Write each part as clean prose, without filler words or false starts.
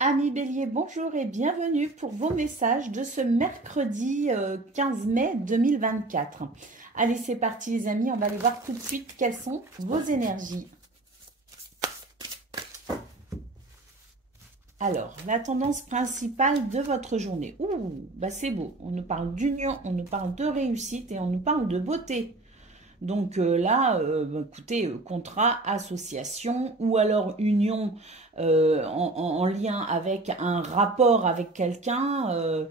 Amis Bélier, bonjour et bienvenue pour vos messages de ce mercredi 15 mai 2024. Allez, c'est parti les amis, on va aller voir tout de suite quelles sont vos énergies. Alors, la tendance principale de votre journée. Ouh, bah c'est beau, on nous parle d'union, on nous parle de réussite et on nous parle de beauté. Donc là, écoutez, contrat, association ou alors union en lien avec un rapport avec quelqu'un, euh,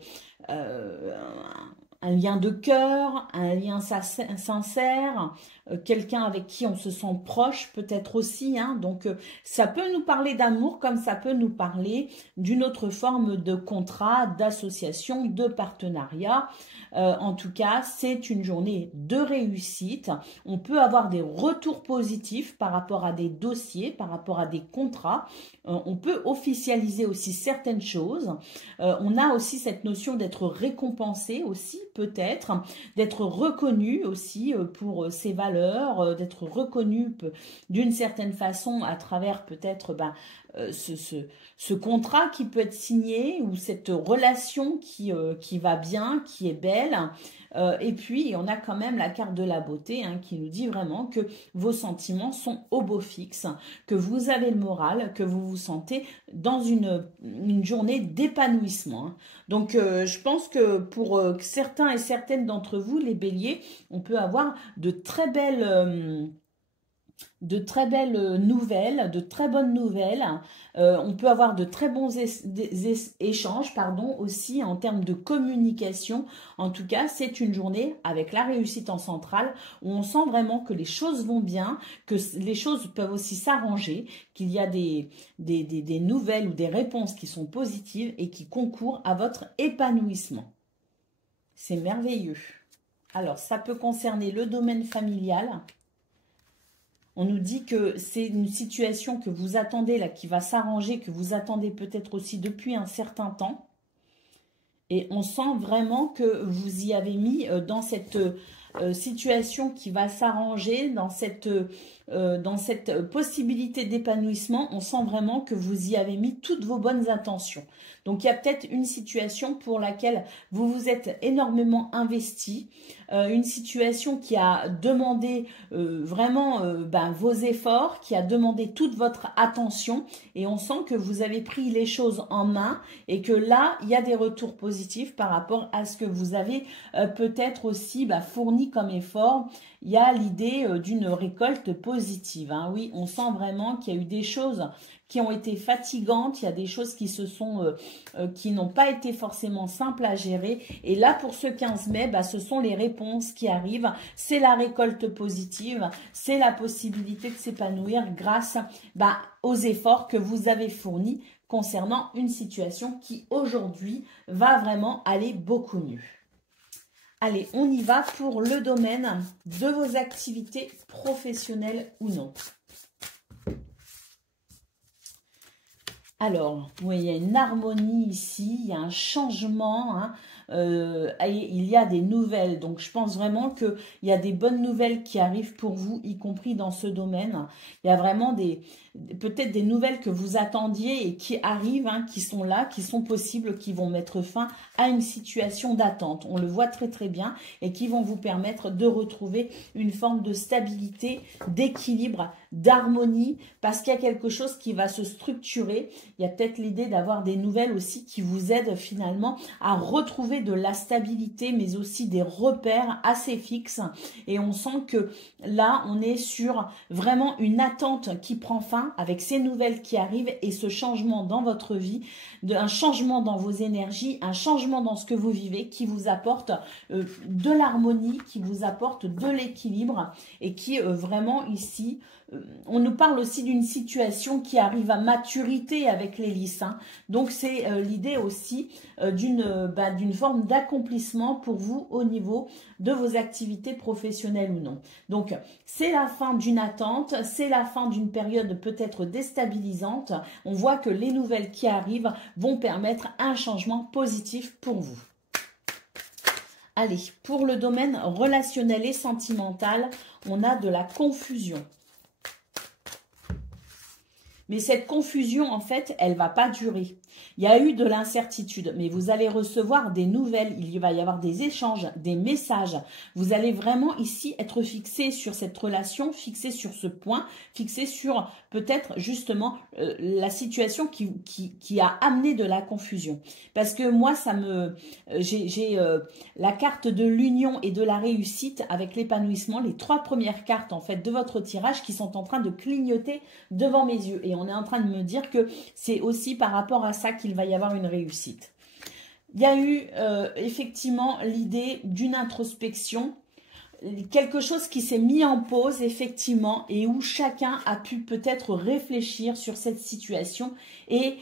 un lien de cœur, un lien sincère, quelqu'un avec qui on se sent proche peut-être aussi. Hein. Donc ça peut nous parler d'amour comme ça peut nous parler d'une autre forme de contrat, d'association, de partenariat. En tout cas, c'est une journée de réussite. On peut avoir des retours positifs par rapport à des dossiers, par rapport à des contrats. On peut officialiser aussi certaines choses. On a aussi cette notion d'être récompensé aussi, peut-être, d'être reconnu aussi pour ses valeurs, d'être reconnu d'une certaine façon à travers peut-être ce contrat qui peut être signé ou cette relation qui va bien, qui est belle. Et puis, on a quand même la carte de la beauté hein, qui nous dit vraiment que vos sentiments sont au beau fixe, que vous avez le moral, que vous vous sentez dans une journée d'épanouissement. Hein. Donc, je pense que pour certains et certaines d'entre vous, les béliers, on peut avoir de très belles nouvelles, de très bonnes nouvelles. On peut avoir de très bons échanges, pardon, aussi en termes de communication. En tout cas, c'est une journée avec la réussite en centrale où on sent vraiment que les choses vont bien, que les choses peuvent aussi s'arranger, qu'il y a des nouvelles ou des réponses qui sont positives et qui concourent à votre épanouissement. C'est merveilleux. Alors, ça peut concerner le domaine familial. On nous dit que c'est une situation que vous attendez là, qui va s'arranger, que vous attendez peut-être aussi depuis un certain temps. Et on sent vraiment que vous y avez mis dans cette situation qui va s'arranger, dans cette possibilité d'épanouissement, on sent vraiment que vous y avez mis toutes vos bonnes intentions. Donc il y a peut-être une situation pour laquelle vous vous êtes énormément investi, une situation qui a demandé vraiment vos efforts, qui a demandé toute votre attention et on sent que vous avez pris les choses en main et que là, il y a des retours positifs par rapport à ce que vous avez peut-être aussi fourni comme effort. Il y a l'idée d'une récolte positive. Hein. Oui, on sent vraiment qu'il y a eu des choses qui ont été fatigantes, il y a des choses qui n'ont pas été forcément simples à gérer. Et là, pour ce 15 mai, ce sont les réponses qui arrivent. C'est la récolte positive, c'est la possibilité de s'épanouir grâce aux efforts que vous avez fournis concernant une situation qui aujourd'hui va vraiment aller beaucoup mieux. Allez, on y va pour le domaine de vos activités professionnelles ou non. Alors, oui, il y a une harmonie ici, il y a un changement, hein, il y a des nouvelles. Donc, je pense vraiment qu'il y a des bonnes nouvelles qui arrivent pour vous, y compris dans ce domaine. Il y a vraiment peut-être des nouvelles que vous attendiez et qui arrivent, hein, qui sont là, qui sont possibles, qui vont mettre fin à une situation d'attente. On le voit très très bien et qui vont vous permettre de retrouver une forme de stabilité, d'équilibre, d'harmonie, parce qu'il y a quelque chose qui va se structurer. Il y a peut-être l'idée d'avoir des nouvelles aussi qui vous aident finalement à retrouver de la stabilité, mais aussi des repères assez fixes. Et on sent que là, on est sur vraiment une attente qui prend fin avec ces nouvelles qui arrivent et ce changement dans votre vie, un changement dans vos énergies, un changement dans ce que vous vivez qui vous apporte de l'harmonie, qui vous apporte de l'équilibre et qui vraiment ici, on nous parle aussi d'une situation qui arrive à maturité avec l'hélice. Hein. Donc, c'est l'idée aussi d'une forme d'accomplissement pour vous au niveau de vos activités professionnelles ou non. Donc, c'est la fin d'une attente, c'est la fin d'une période peut-être déstabilisante. On voit que les nouvelles qui arrivent vont permettre un changement positif pour vous. Allez, pour le domaine relationnel et sentimental, on a de la confusion. Mais cette confusion, en fait, elle va pas durer. Il y a eu de l'incertitude, mais vous allez recevoir des nouvelles. Il va y avoir des échanges, des messages. Vous allez vraiment ici être fixé sur cette relation, fixé sur ce point, fixé sur peut-être justement la situation qui a amené de la confusion. Parce que moi, j'ai la carte de l'union et de la réussite avec l'épanouissement, les 3 premières cartes en fait de votre tirage qui sont en train de clignoter devant mes yeux. Et on est en train de me dire que c'est aussi par rapport à ça qu'il va y avoir une réussite. Il y a eu effectivement l'idée d'une introspection, quelque chose qui s'est mis en pause effectivement et où chacun a pu peut-être réfléchir sur cette situation et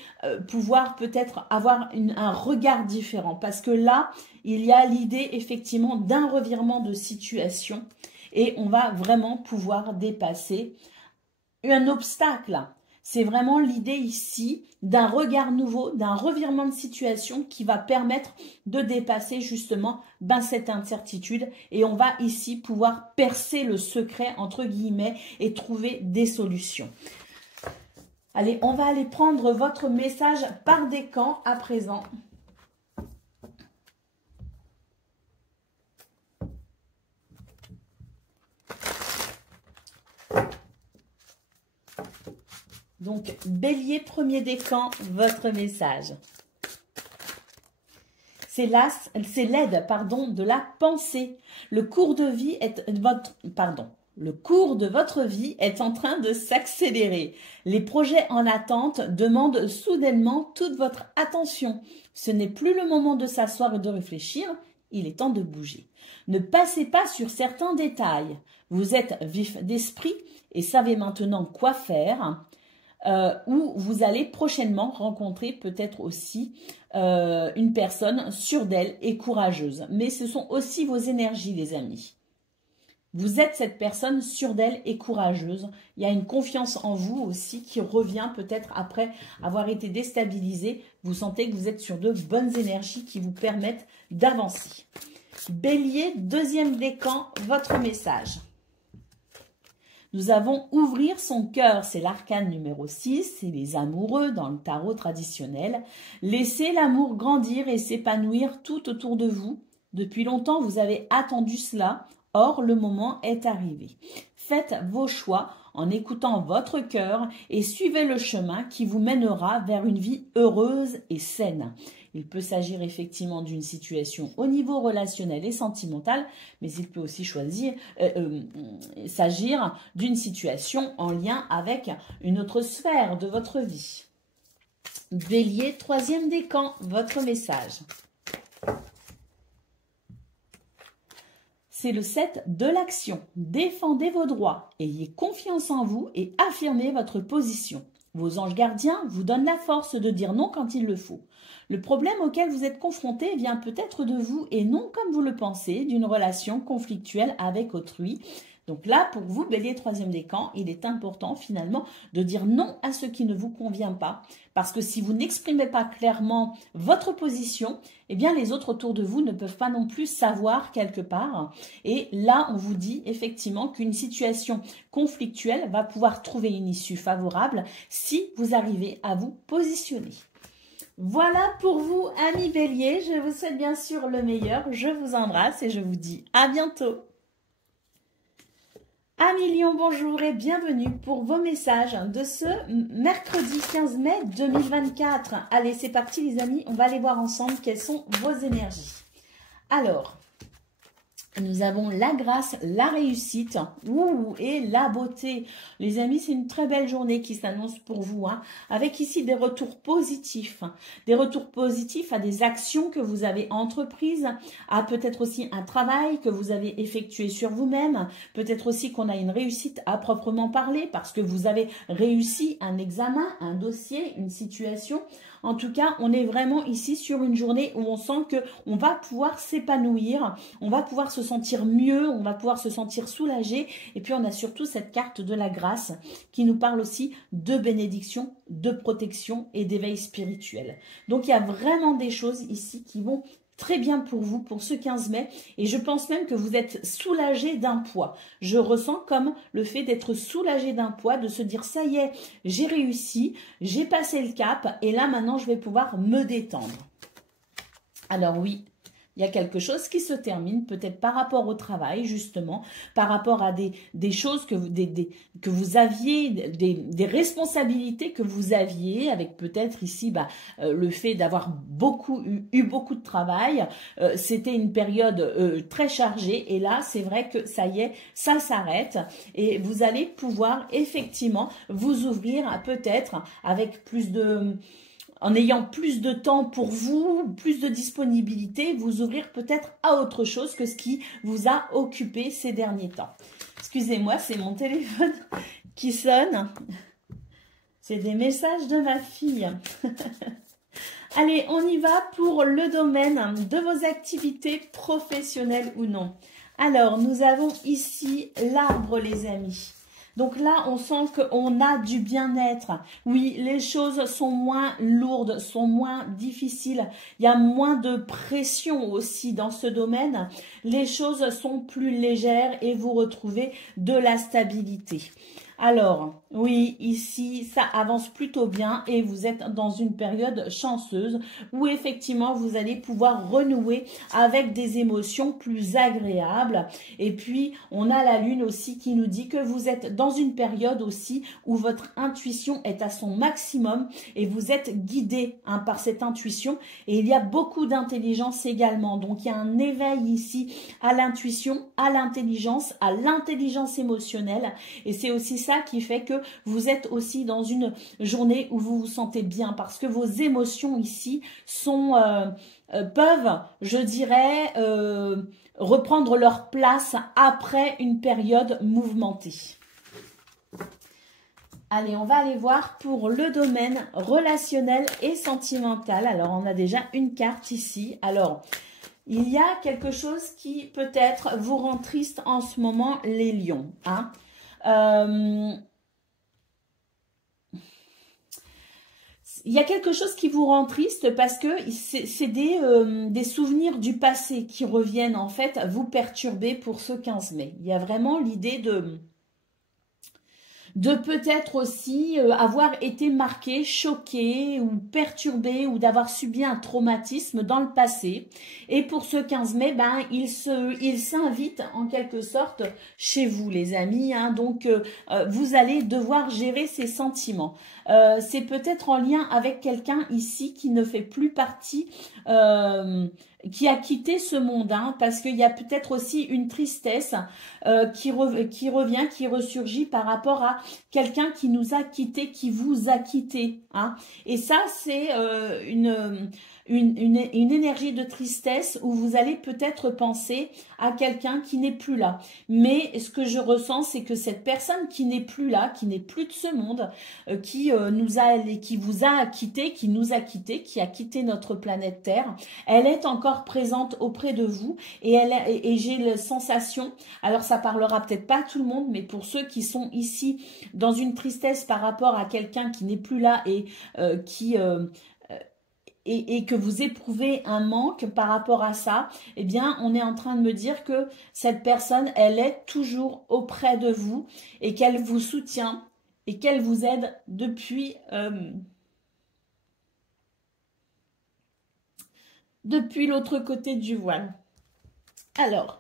pouvoir peut-être avoir un regard différent. Parce que là, il y a l'idée effectivement d'un revirement de situation et on va vraiment pouvoir dépasser un obstacle. C'est vraiment l'idée ici d'un regard nouveau, d'un revirement de situation qui va permettre de dépasser justement cette incertitude. Et on va ici pouvoir percer le secret, entre guillemets, et trouver des solutions. Allez, on va aller prendre votre message par décan à présent. Donc, Bélier, premier décan, votre message. C'est l'aide, de la pensée. Le cours de votre vie est en train de s'accélérer. Les projets en attente demandent soudainement toute votre attention. Ce n'est plus le moment de s'asseoir et de réfléchir, il est temps de bouger. Ne passez pas sur certains détails. Vous êtes vif d'esprit et savez maintenant quoi faire. Où vous allez prochainement rencontrer peut-être aussi une personne sûre d'elle et courageuse. Mais ce sont aussi vos énergies, les amis. Vous êtes cette personne sûre d'elle et courageuse. Il y a une confiance en vous aussi qui revient peut-être après avoir été déstabilisé. Vous sentez que vous êtes sur de bonnes énergies qui vous permettent d'avancer. Bélier, deuxième décan, votre message. Nous avons ouvrir son cœur, c'est l'arcane numéro 6, c'est les amoureux dans le tarot traditionnel. Laissez l'amour grandir et s'épanouir tout autour de vous. Depuis longtemps, vous avez attendu cela, or le moment est arrivé. Faites vos choix en écoutant votre cœur et suivez le chemin qui vous mènera vers une vie heureuse et saine. Il peut s'agir effectivement d'une situation au niveau relationnel et sentimental, mais il peut aussi s'agir d'une situation en lien avec une autre sphère de votre vie. Bélier, troisième décan, votre message. C'est le 7 de l'action. Défendez vos droits, ayez confiance en vous et affirmez votre position. Vos anges gardiens vous donnent la force de dire non quand il le faut. Le problème auquel vous êtes confronté vient peut-être de vous et non comme vous le pensez, d'une relation conflictuelle avec autrui. Donc là, pour vous, Bélier, troisième décan, il est important finalement de dire non à ce qui ne vous convient pas. Parce que si vous n'exprimez pas clairement votre position, eh bien les autres autour de vous ne peuvent pas non plus savoir quelque part. Et là, on vous dit effectivement qu'une situation conflictuelle va pouvoir trouver une issue favorable si vous arrivez à vous positionner. Voilà pour vous, amis Bélier. Je vous souhaite bien sûr le meilleur. Je vous embrasse et je vous dis à bientôt. Amis Lion, bonjour et bienvenue pour vos messages de ce mercredi 15 mai 2024. Allez, c'est parti les amis, on va aller voir ensemble quelles sont vos énergies. Alors, nous avons la grâce, la réussite et la beauté. Les amis, c'est une très belle journée qui s'annonce pour vous, avec ici des retours positifs. Des retours positifs à des actions que vous avez entreprises, à peut-être aussi un travail que vous avez effectué sur vous-même. Peut-être aussi qu'on a une réussite à proprement parler parce que vous avez réussi un examen, un dossier, une situation. En tout cas, on est vraiment ici sur une journée où on sent qu'on va pouvoir s'épanouir, on va pouvoir se sentir mieux, on va pouvoir se sentir soulagé. Et puis, on a surtout cette carte de la grâce qui nous parle aussi de bénédiction, de protection et d'éveil spirituel. Donc, il y a vraiment des choses ici qui vont très bien pour vous, pour ce 15 mai. Et je pense même que vous êtes soulagé d'un poids. Je ressens comme le fait d'être soulagé d'un poids, de se dire ça y est, j'ai réussi, j'ai passé le cap et là maintenant je vais pouvoir me détendre. Alors oui, il y a quelque chose qui se termine, peut-être par rapport au travail, justement, par rapport à des choses que vous aviez, des responsabilités que vous aviez, avec peut-être ici le fait d'avoir eu beaucoup de travail. C'était une période très chargée et là, c'est vrai que ça y est, ça s'arrête et vous allez pouvoir effectivement vous ouvrir à peut-être avec en ayant plus de temps pour vous, plus de disponibilité, vous ouvrir peut-être à autre chose que ce qui vous a occupé ces derniers temps. Excusez-moi, c'est mon téléphone qui sonne. C'est des messages de ma fille. Allez, on y va pour le domaine de vos activités professionnelles ou non. Alors, nous avons ici l'arbre, les amis. Donc là, on sent qu'on a du bien-être. Oui, les choses sont moins lourdes, sont moins difficiles. Il y a moins de pression aussi dans ce domaine. Les choses sont plus légères et vous retrouvez de la stabilité. Alors, oui, ici, ça avance plutôt bien et vous êtes dans une période chanceuse où effectivement, vous allez pouvoir renouer avec des émotions plus agréables. Et puis, on a la lune aussi qui nous dit que vous êtes dans une période aussi où votre intuition est à son maximum et vous êtes guidé par cette intuition. Et il y a beaucoup d'intelligence également. Donc, il y a un éveil ici à l'intuition, à l'intelligence émotionnelle. Et c'est aussi ça qui fait que vous êtes aussi dans une journée où vous vous sentez bien parce que vos émotions ici peuvent, je dirais, reprendre leur place après une période mouvementée. Allez, on va aller voir pour le domaine relationnel et sentimental. Alors, on a déjà une carte ici. Alors, il y a quelque chose qui peut-être vous rend triste en ce moment, les lions, hein. Il y a quelque chose qui vous rend triste parce que c'est des souvenirs du passé qui reviennent en fait vous perturber pour ce 15 mai. Il y a vraiment l'idée de peut-être aussi avoir été marqué, choqué ou perturbé ou d'avoir subi un traumatisme dans le passé. Et pour ce 15 mai, il s'invite en quelque sorte chez vous, les amis. Hein. Donc, vous allez devoir gérer ces sentiments. C'est peut-être en lien avec quelqu'un ici qui ne fait plus partie... qui a quitté ce monde, hein, parce qu'il y a peut-être aussi une tristesse qui revient, qui ressurgit par rapport à quelqu'un qui nous a quittés, qui vous a quitté. Hein. Et ça, c'est une énergie de tristesse où vous allez peut-être penser à quelqu'un qui n'est plus là. Mais ce que je ressens, c'est que cette personne qui n'est plus là, qui n'est plus de ce monde, qui vous a quitté, qui nous a quitté, qui a quitté notre planète Terre, elle est encore présente auprès de vous et j'ai la sensation, alors ça parlera peut-être pas à tout le monde, mais pour ceux qui sont ici dans une tristesse par rapport à quelqu'un qui n'est plus là et et que vous éprouvez un manque par rapport à ça, eh bien, on est en train de me dire que cette personne, elle est toujours auprès de vous et qu'elle vous soutient et qu'elle vous aide depuis l'autre côté du voile. Alors,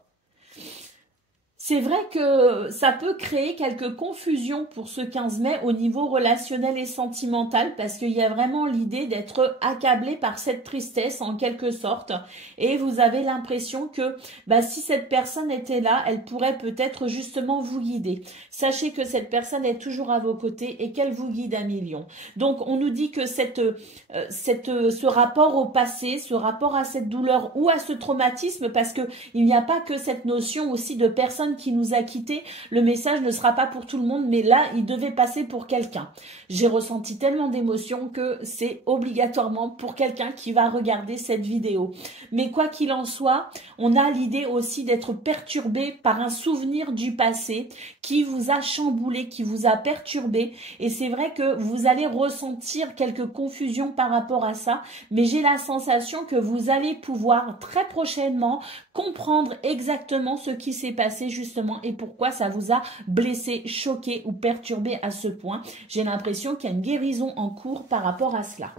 c'est vrai que ça peut créer quelques confusions pour ce 15 mai au niveau relationnel et sentimental parce qu'il y a vraiment l'idée d'être accablé par cette tristesse en quelque sorte et vous avez l'impression que si cette personne était là, elle pourrait peut-être justement vous guider. Sachez que cette personne est toujours à vos côtés et qu'elle vous guide à millions. Donc on nous dit que ce rapport au passé, ce rapport à cette douleur ou à ce traumatisme, parce que il n'y a pas que cette notion aussi de personne personne qui nous a quittés, le message ne sera pas pour tout le monde, mais là, il devait passer pour quelqu'un. J'ai ressenti tellement d'émotions que c'est obligatoirement pour quelqu'un qui va regarder cette vidéo. Mais quoi qu'il en soit, on a l'idée aussi d'être perturbé par un souvenir du passé qui vous a chamboulé, qui vous a perturbé. Et c'est vrai que vous allez ressentir quelques confusions par rapport à ça, mais j'ai la sensation que vous allez pouvoir très prochainement comprendre exactement ce qui s'est passé justement et pourquoi ça vous a blessé, choqué ou perturbé à ce point. J'ai l'impression qu'il y a une guérison en cours par rapport à cela.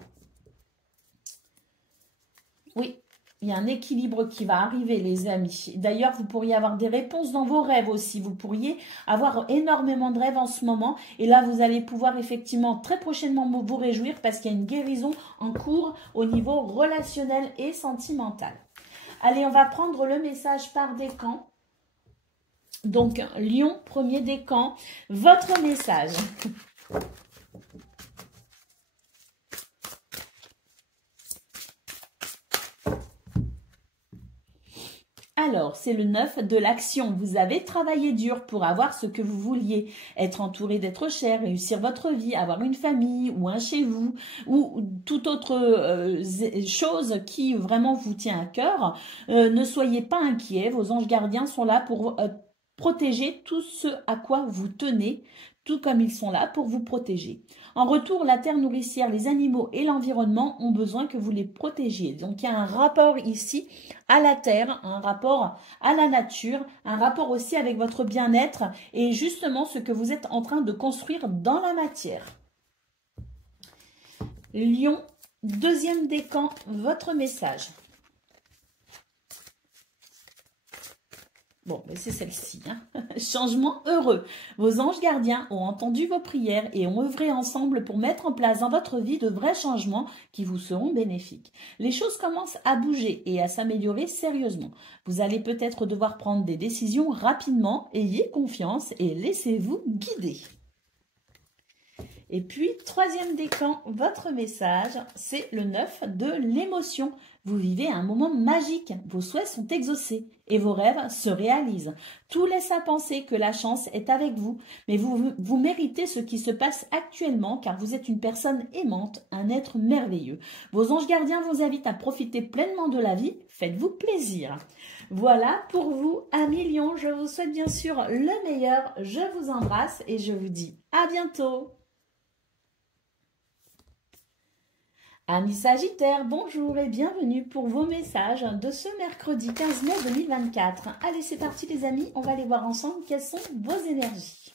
Oui, il y a un équilibre qui va arriver, les amis. D'ailleurs, vous pourriez avoir des réponses dans vos rêves aussi. Vous pourriez avoir énormément de rêves en ce moment. Et là, vous allez pouvoir effectivement très prochainement vous réjouir parce qu'il y a une guérison en cours au niveau relationnel et sentimental. Allez, on va prendre le message par décan. Donc, Lion, premier décan, votre message. Alors, c'est le 9 de l'action. Vous avez travaillé dur pour avoir ce que vous vouliez. Être entouré d'êtres chers, réussir votre vie, avoir une famille ou un chez vous ou toute autre chose qui vraiment vous tient à cœur. Ne soyez pas inquiets. Vos anges gardiens sont là pour protéger tout ce à quoi vous tenez, tout comme ils sont là pour vous protéger. En retour, la terre nourricière, les animaux et l'environnement ont besoin que vous les protégiez. Donc, il y a un rapport ici à la terre, un rapport à la nature, un rapport aussi avec votre bien-être et justement ce que vous êtes en train de construire dans la matière. Lion, deuxième décan, votre message. Bon, mais c'est celle-ci. Hein. Changement heureux. Vos anges gardiens ont entendu vos prières et ont œuvré ensemble pour mettre en place dans votre vie de vrais changements qui vous seront bénéfiques. Les choses commencent à bouger et à s'améliorer sérieusement. Vous allez peut-être devoir prendre des décisions rapidement. Ayez confiance et laissez-vous guider. Et puis, troisième décan, votre message, c'est le 9 de l'émotion. Vous vivez un moment magique, vos souhaits sont exaucés et vos rêves se réalisent. Tout laisse à penser que la chance est avec vous, mais vous méritez ce qui se passe actuellement car vous êtes une personne aimante, un être merveilleux. Vos anges gardiens vous invitent à profiter pleinement de la vie, faites-vous plaisir. Voilà pour vous, amis Lions, je vous souhaite bien sûr le meilleur, je vous embrasse et je vous dis à bientôt. Amis Sagittaires, bonjour et bienvenue pour vos messages de ce mercredi 15 mai 2024. Allez, c'est parti les amis, on va aller voir ensemble quelles sont vos énergies.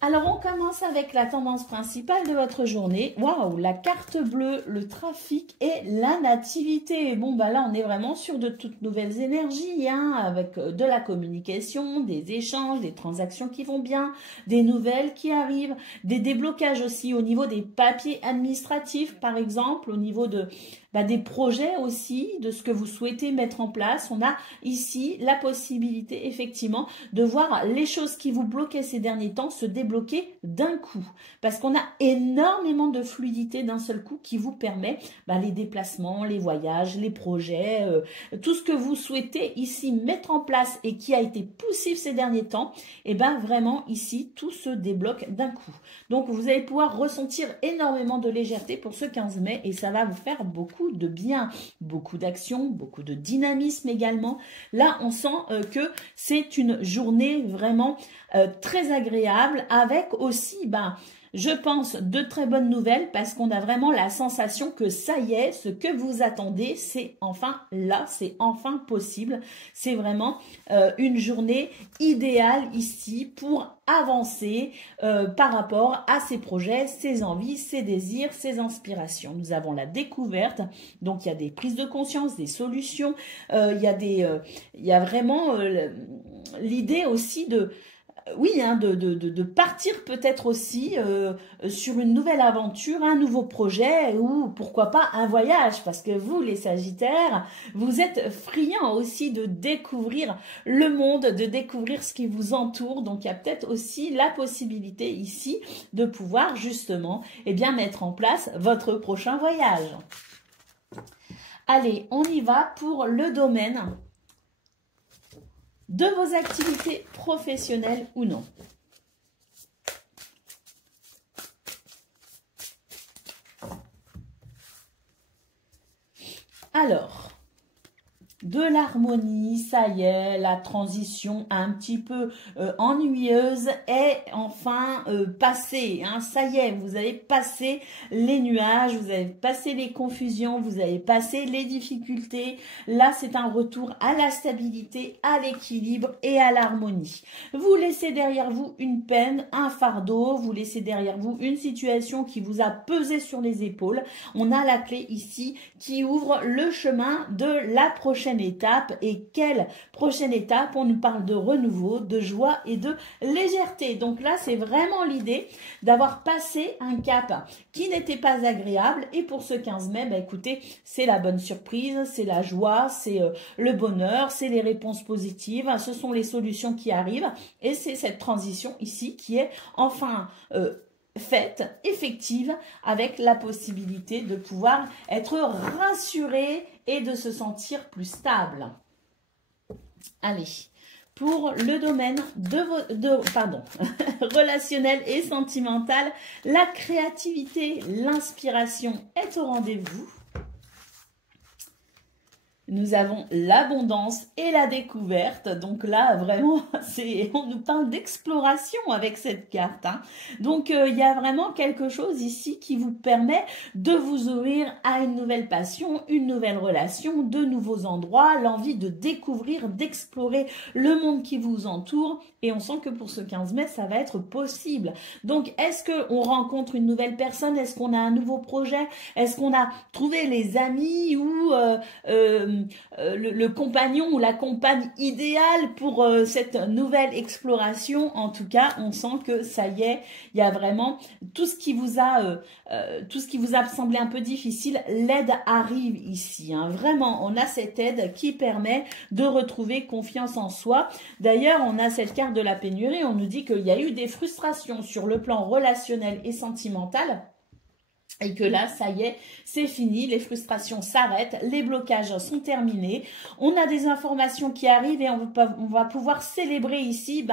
Alors, on commence avec la tendance principale de votre journée. Waouh, la carte bleue, le trafic et la nativité. Bon, bah là, on est vraiment sur de toutes nouvelles énergies, hein, avec de la communication, des échanges, des transactions qui vont bien, des nouvelles qui arrivent, des déblocages aussi au niveau des papiers administratifs, par exemple, au niveau de... des projets aussi, de ce que vous souhaitez mettre en place. On a ici la possibilité effectivement de voir les choses qui vous bloquaient ces derniers temps se débloquer d'un coup. Parce qu'on a énormément de fluidité d'un seul coup qui vous permet les déplacements, les voyages, les projets, tout ce que vous souhaitez ici mettre en place et qui a été poussif ces derniers temps, et vraiment ici tout se débloque d'un coup. Donc vous allez pouvoir ressentir énormément de légèreté pour ce 15 mai et ça va vous faire beaucoup de bien, beaucoup d'action, beaucoup de dynamisme également. Là, on sent que c'est une journée vraiment très agréable avec aussi, je pense, de très bonnes nouvelles parce qu'on a vraiment la sensation que ça y est, ce que vous attendez, c'est enfin là, c'est enfin possible. C'est vraiment une journée idéale ici pour avancer par rapport à ses projets, ses envies, ses désirs, ses inspirations. Nous avons la découverte, donc il y a des prises de conscience, des solutions, il y a vraiment l'idée aussi de... Oui, de partir peut-être aussi sur une nouvelle aventure, un nouveau projet ou pourquoi pas un voyage parce que vous les Sagittaires, vous êtes friands aussi de découvrir le monde, de découvrir ce qui vous entoure. Donc il y a peut-être aussi la possibilité ici de pouvoir justement mettre en place votre prochain voyage. Allez, on y va pour le domaine. de vos activités professionnelles ou non. Alors, de l'harmonie, ça y est, la transition un petit peu ennuyeuse est enfin passée. Hein, ça y est, vous avez passé les nuages, vous avez passé les confusions, vous avez passé les difficultés. Là, c'est un retour à la stabilité, à l'équilibre et à l'harmonie. Vous laissez derrière vous une peine, un fardeau, vous laissez derrière vous une situation qui vous a pesé sur les épaules. On a la clé ici qui ouvre le chemin de la prochaine étape. Et quelle prochaine étape? On nous parle de renouveau, de joie et de légèreté. Donc là, c'est vraiment l'idée d'avoir passé un cap qui n'était pas agréable. Et pour ce 15 mai, bah, écoutez, c'est la bonne surprise, c'est la joie, c'est le bonheur, c'est les réponses positives, ce sont les solutions qui arrivent. Et c'est cette transition ici qui est enfin faite, effective, avec la possibilité de pouvoir être rassuré et de se sentir plus stable. Allez, pour le domaine relationnel et sentimental, la créativité, l'inspiration est au rendez-vous. Nous avons l'abondance et la découverte. Donc là, vraiment, on nous parle d'exploration avec cette carte. Hein. Donc, il y a vraiment quelque chose ici qui vous permet de vous ouvrir à une nouvelle passion, une nouvelle relation, de nouveaux endroits, l'envie de découvrir, d'explorer le monde qui vous entoure. Et on sent que pour ce 15 mai, ça va être possible. Donc, est-ce qu'on rencontre une nouvelle personne? Est-ce qu'on a un nouveau projet? Est-ce qu'on a trouvé les amis ou le compagnon ou la compagne idéale pour cette nouvelle exploration? En tout cas, on sent que ça y est, il y a vraiment tout ce qui vous a semblé un peu difficile, l'aide arrive ici. Hein. Vraiment, on a cette aide qui permet de retrouver confiance en soi. D'ailleurs, on a cette carte de la pénurie, on nous dit qu'il y a eu des frustrations sur le plan relationnel et sentimental. Et que là, ça y est, c'est fini, les frustrations s'arrêtent, les blocages sont terminés. On a des informations qui arrivent et on va pouvoir célébrer ici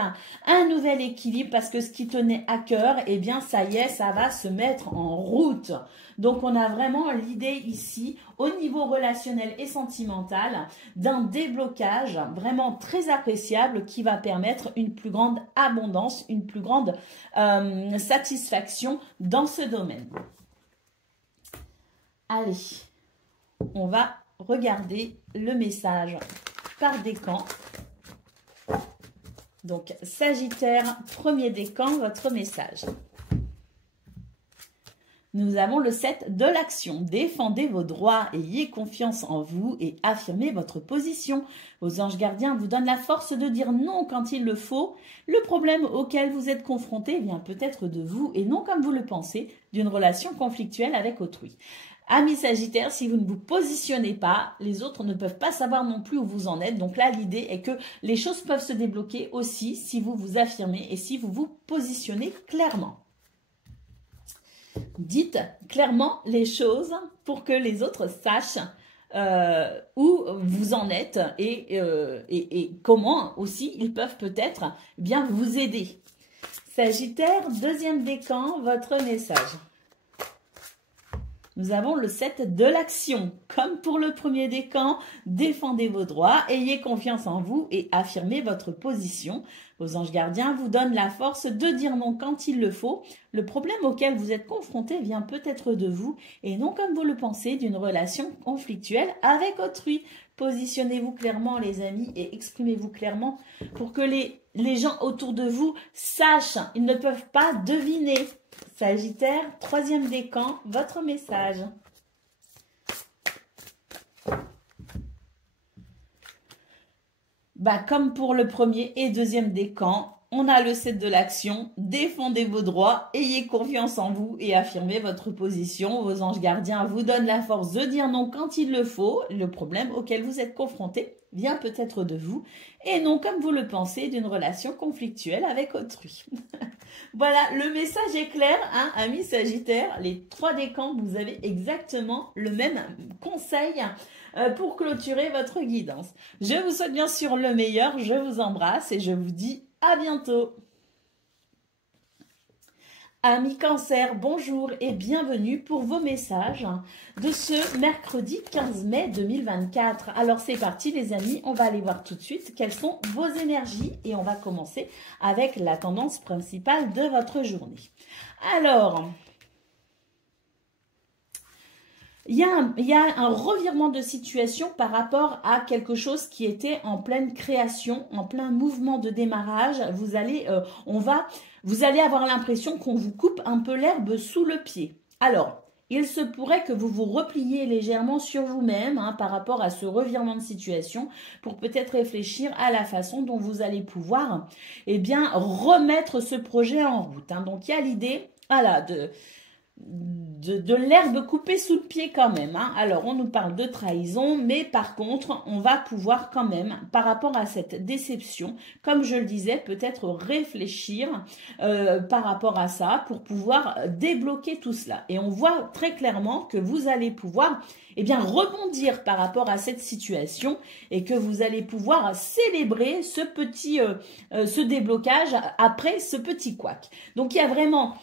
un nouvel équilibre parce que ce qui tenait à cœur, eh bien ça y est, ça va se mettre en route. Donc on a vraiment l'idée ici, au niveau relationnel et sentimental, d'un déblocage vraiment très appréciable qui va permettre une plus grande abondance, une plus grande satisfaction dans ce domaine. Allez, on va regarder le message par décan. Donc, Sagittaire, premier décan, votre message. Nous avons le 7 de l'action. Défendez vos droits, ayez confiance en vous et affirmez votre position. Vos anges gardiens vous donnent la force de dire non quand il le faut. Le problème auquel vous êtes confronté vient peut-être de vous et non comme vous le pensez, d'une relation conflictuelle avec autrui. Amis Sagittaire, si vous ne vous positionnez pas, les autres ne peuvent pas savoir non plus où vous en êtes. Donc là, l'idée est que les choses peuvent se débloquer aussi si vous vous affirmez et si vous vous positionnez clairement. Dites clairement les choses pour que les autres sachent où vous en êtes et comment aussi ils peuvent peut-être bien vous aider. Sagittaire, deuxième décan, votre message. Nous avons le 7 de l'action. Comme pour le premier décan, défendez vos droits, ayez confiance en vous et affirmez votre position. Vos anges gardiens vous donnent la force de dire non quand il le faut. Le problème auquel vous êtes confronté vient peut-être de vous et non comme vous le pensez d'une relation conflictuelle avec autrui. Positionnez-vous clairement les amis et exprimez-vous clairement pour que les gens autour de vous sachent. Ils ne peuvent pas deviner. Sagittaire, troisième décan, votre message. Comme pour le premier et deuxième décan, on a le 7 de l'action. Défendez vos droits, ayez confiance en vous et affirmez votre position. Vos anges gardiens vous donnent la force de dire non quand il le faut. Le problème auquel vous êtes confronté vient peut-être de vous et non comme vous le pensez d'une relation conflictuelle avec autrui. Voilà, le message est clair, hein, amis Sagittaires. Les 3 décans, vous avez exactement le même conseil pour clôturer votre guidance. Je vous souhaite bien sûr le meilleur, je vous embrasse et je vous dis à bientôt. Amis Cancer, bonjour et bienvenue pour vos messages de ce mercredi 15 mai 2024. Alors c'est parti les amis, on va aller voir tout de suite quelles sont vos énergies et on va commencer avec la tendance principale de votre journée. Alors, il y a un revirement de situation par rapport à quelque chose qui était en pleine création, en plein mouvement de démarrage. Vous allez avoir l'impression qu'on vous coupe un peu l'herbe sous le pied. Alors, il se pourrait que vous vous repliez légèrement sur vous-même par rapport à ce revirement de situation pour peut-être réfléchir à la façon dont vous allez pouvoir remettre ce projet en route. Donc, il y a l'idée de l'herbe coupée sous le pied quand même. Alors, on nous parle de trahison, mais par contre, on va pouvoir quand même, par rapport à cette déception, comme je le disais, peut-être réfléchir par rapport à ça pour pouvoir débloquer tout cela. Et on voit très clairement que vous allez pouvoir rebondir par rapport à cette situation et que vous allez pouvoir célébrer ce déblocage après ce petit couac. Donc, il y a vraiment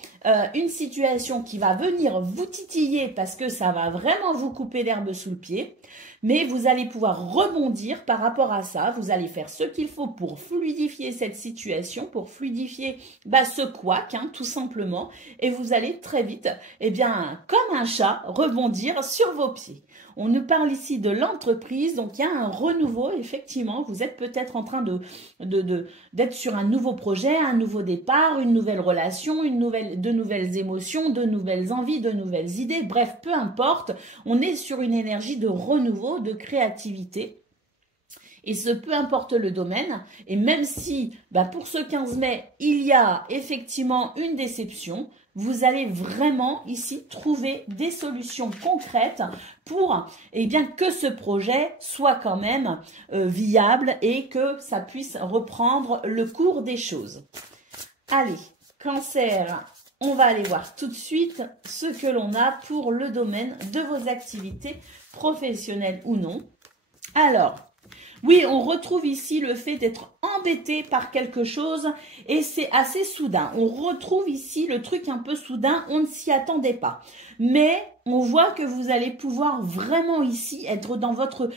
une situation qui va venir vous titiller parce que ça va vraiment vous couper l'herbe sous le pied, mais vous allez pouvoir rebondir par rapport à ça. Vous allez faire ce qu'il faut pour fluidifier cette situation, pour fluidifier ce couac, tout simplement, et vous allez très vite, comme un chat, rebondir sur vos pieds. On nous parle ici de l'entreprise, donc il y a un renouveau, effectivement, vous êtes peut-être en train d'être sur un nouveau projet, un nouveau départ, une nouvelle relation, de nouvelles émotions, de nouvelles envies, de nouvelles idées, bref, peu importe, on est sur une énergie de renouveau, de créativité. Et ce, peu importe le domaine, et même si pour ce 15 mai, il y a effectivement une déception, vous allez vraiment ici trouver des solutions concrètes pour que ce projet soit quand même viable et que ça puisse reprendre le cours des choses. Allez, Cancer, on va aller voir tout de suite ce que l'on a pour le domaine de vos activités professionnelles ou non. Alors, oui, on retrouve ici le fait d'être embêté par quelque chose et c'est assez soudain. On retrouve ici le truc un peu soudain, on ne s'y attendait pas. Mais on voit que vous allez pouvoir vraiment ici être dans votre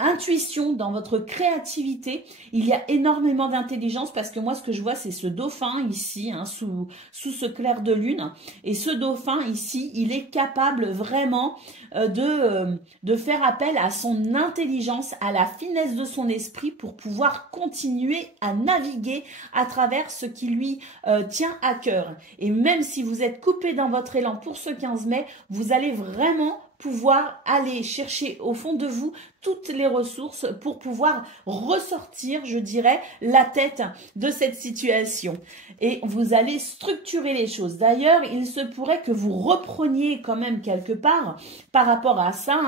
intuition, dans votre créativité. Il y a énormément d'intelligence parce que moi ce que je vois c'est ce dauphin ici sous ce clair de lune, et ce dauphin ici il est capable vraiment de faire appel à son intelligence, à la finesse de son esprit pour pouvoir continuer à naviguer à travers ce qui lui tient à cœur. Et même si vous êtes coupé dans votre élan pour ce 15 mai, vous allez vraiment pouvoir aller chercher au fond de vous toutes les ressources pour pouvoir ressortir, je dirais, la tête de cette situation. Et vous allez structurer les choses. D'ailleurs, il se pourrait que vous repreniez quand même quelque part par rapport à ça,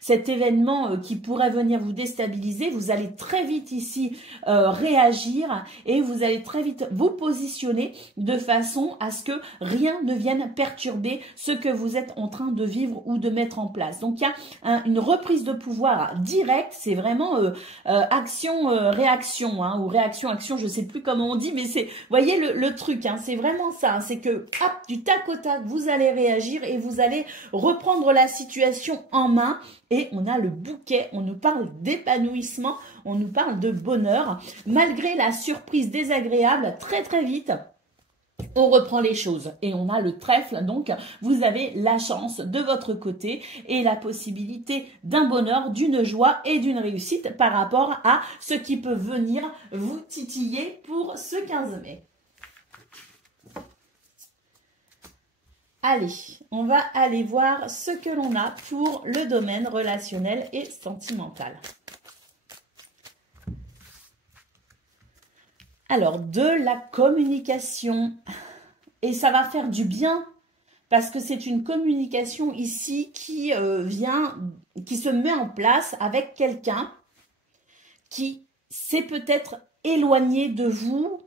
cet événement qui pourrait venir vous déstabiliser. Vous allez très vite ici réagir et vous allez très vite vous positionner de façon à ce que rien ne vienne perturber ce que vous êtes en train de vivre ou de mettre en place. Donc, il y a une reprise de pouvoir directe, c'est vraiment action-réaction, ou réaction-action, je ne sais plus comment on dit, mais c'est, voyez le truc, c'est vraiment ça, c'est que hop, du tac au tac, vous allez réagir et vous allez reprendre la situation en main. Et on a le bouquet, on nous parle d'épanouissement, on nous parle de bonheur, malgré la surprise désagréable, très très vite. On reprend les choses et on a le trèfle, donc vous avez la chance de votre côté et la possibilité d'un bonheur, d'une joie et d'une réussite par rapport à ce qui peut venir vous titiller pour ce 15 mai. Allez, on va aller voir ce que l'on a pour le domaine relationnel et sentimental. Alors, de la communication. Et ça va faire du bien parce que c'est une communication ici qui qui se met en place avec quelqu'un qui s'est peut-être éloigné de vous.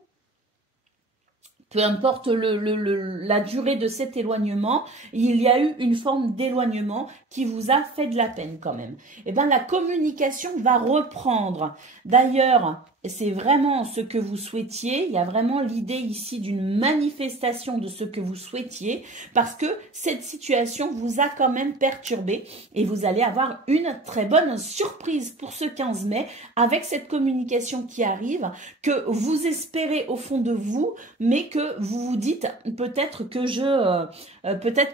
Peu importe la durée de cet éloignement, il y a eu une forme d'éloignement qui vous a fait de la peine quand même. Eh bien, la communication va reprendre. D'ailleurs, c'est vraiment ce que vous souhaitiez. Il y a vraiment l'idée ici d'une manifestation de ce que vous souhaitiez parce que cette situation vous a quand même perturbé et vous allez avoir une très bonne surprise pour ce 15 mai avec cette communication qui arrive que vous espérez au fond de vous, mais que vous vous dites peut-être que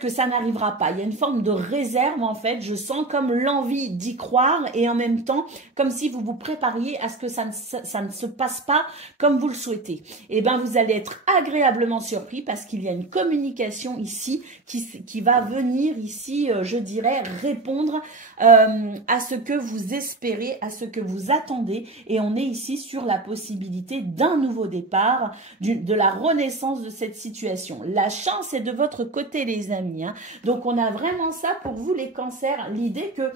ça n'arrivera pas. Il y a une forme de réserve en fait. Je sens comme l'envie d'y croire et en même temps comme si vous vous prépariez à ce que ça ne se passe pas comme vous le souhaitez. Et bien vous allez être agréablement surpris parce qu'il y a une communication ici qui va venir ici, je dirais, répondre à ce que vous espérez, à ce que vous attendez. Et on est ici sur la possibilité d'un nouveau départ, de la renaissance de cette situation. La chance est de votre côté, les amis. Hein. Donc, on a vraiment ça pour vous, les cancers. L'idée que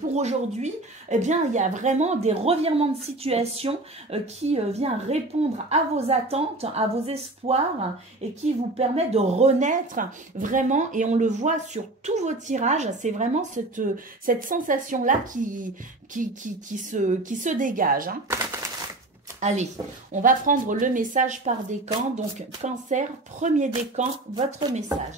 pour aujourd'hui, eh bien, il y a vraiment des revirements de situation qui vient répondre à vos attentes, à vos espoirs et qui vous permet de renaître vraiment. Et on le voit sur tous vos tirages. C'est vraiment cette sensation-là qui se dégage. Hein. Allez, on va prendre le message par décan. Donc, cancer, premier décan, votre message.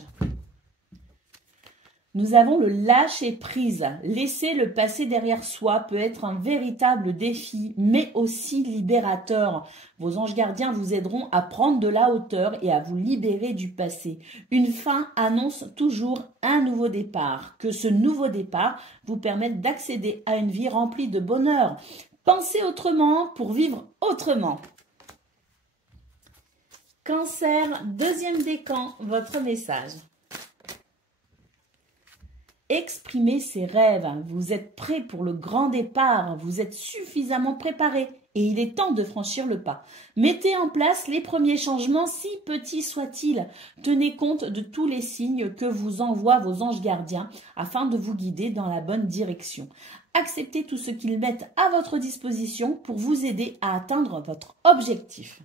Nous avons le lâcher prise. Laisser le passé derrière soi peut être un véritable défi, mais aussi libérateur. Vos anges gardiens vous aideront à prendre de la hauteur et à vous libérer du passé. Une fin annonce toujours un nouveau départ. Que ce nouveau départ vous permette d'accéder à une vie remplie de bonheur. Pensez autrement pour vivre autrement. Cancer, deuxième décan, votre message. Exprimez ses rêves. Vous êtes prêt pour le grand départ. Vous êtes suffisamment préparé et il est temps de franchir le pas. Mettez en place les premiers changements, si petits soient-ils. Tenez compte de tous les signes que vous envoient vos anges gardiens afin de vous guider dans la bonne direction. Acceptez tout ce qu'ils mettent à votre disposition pour vous aider à atteindre votre objectif.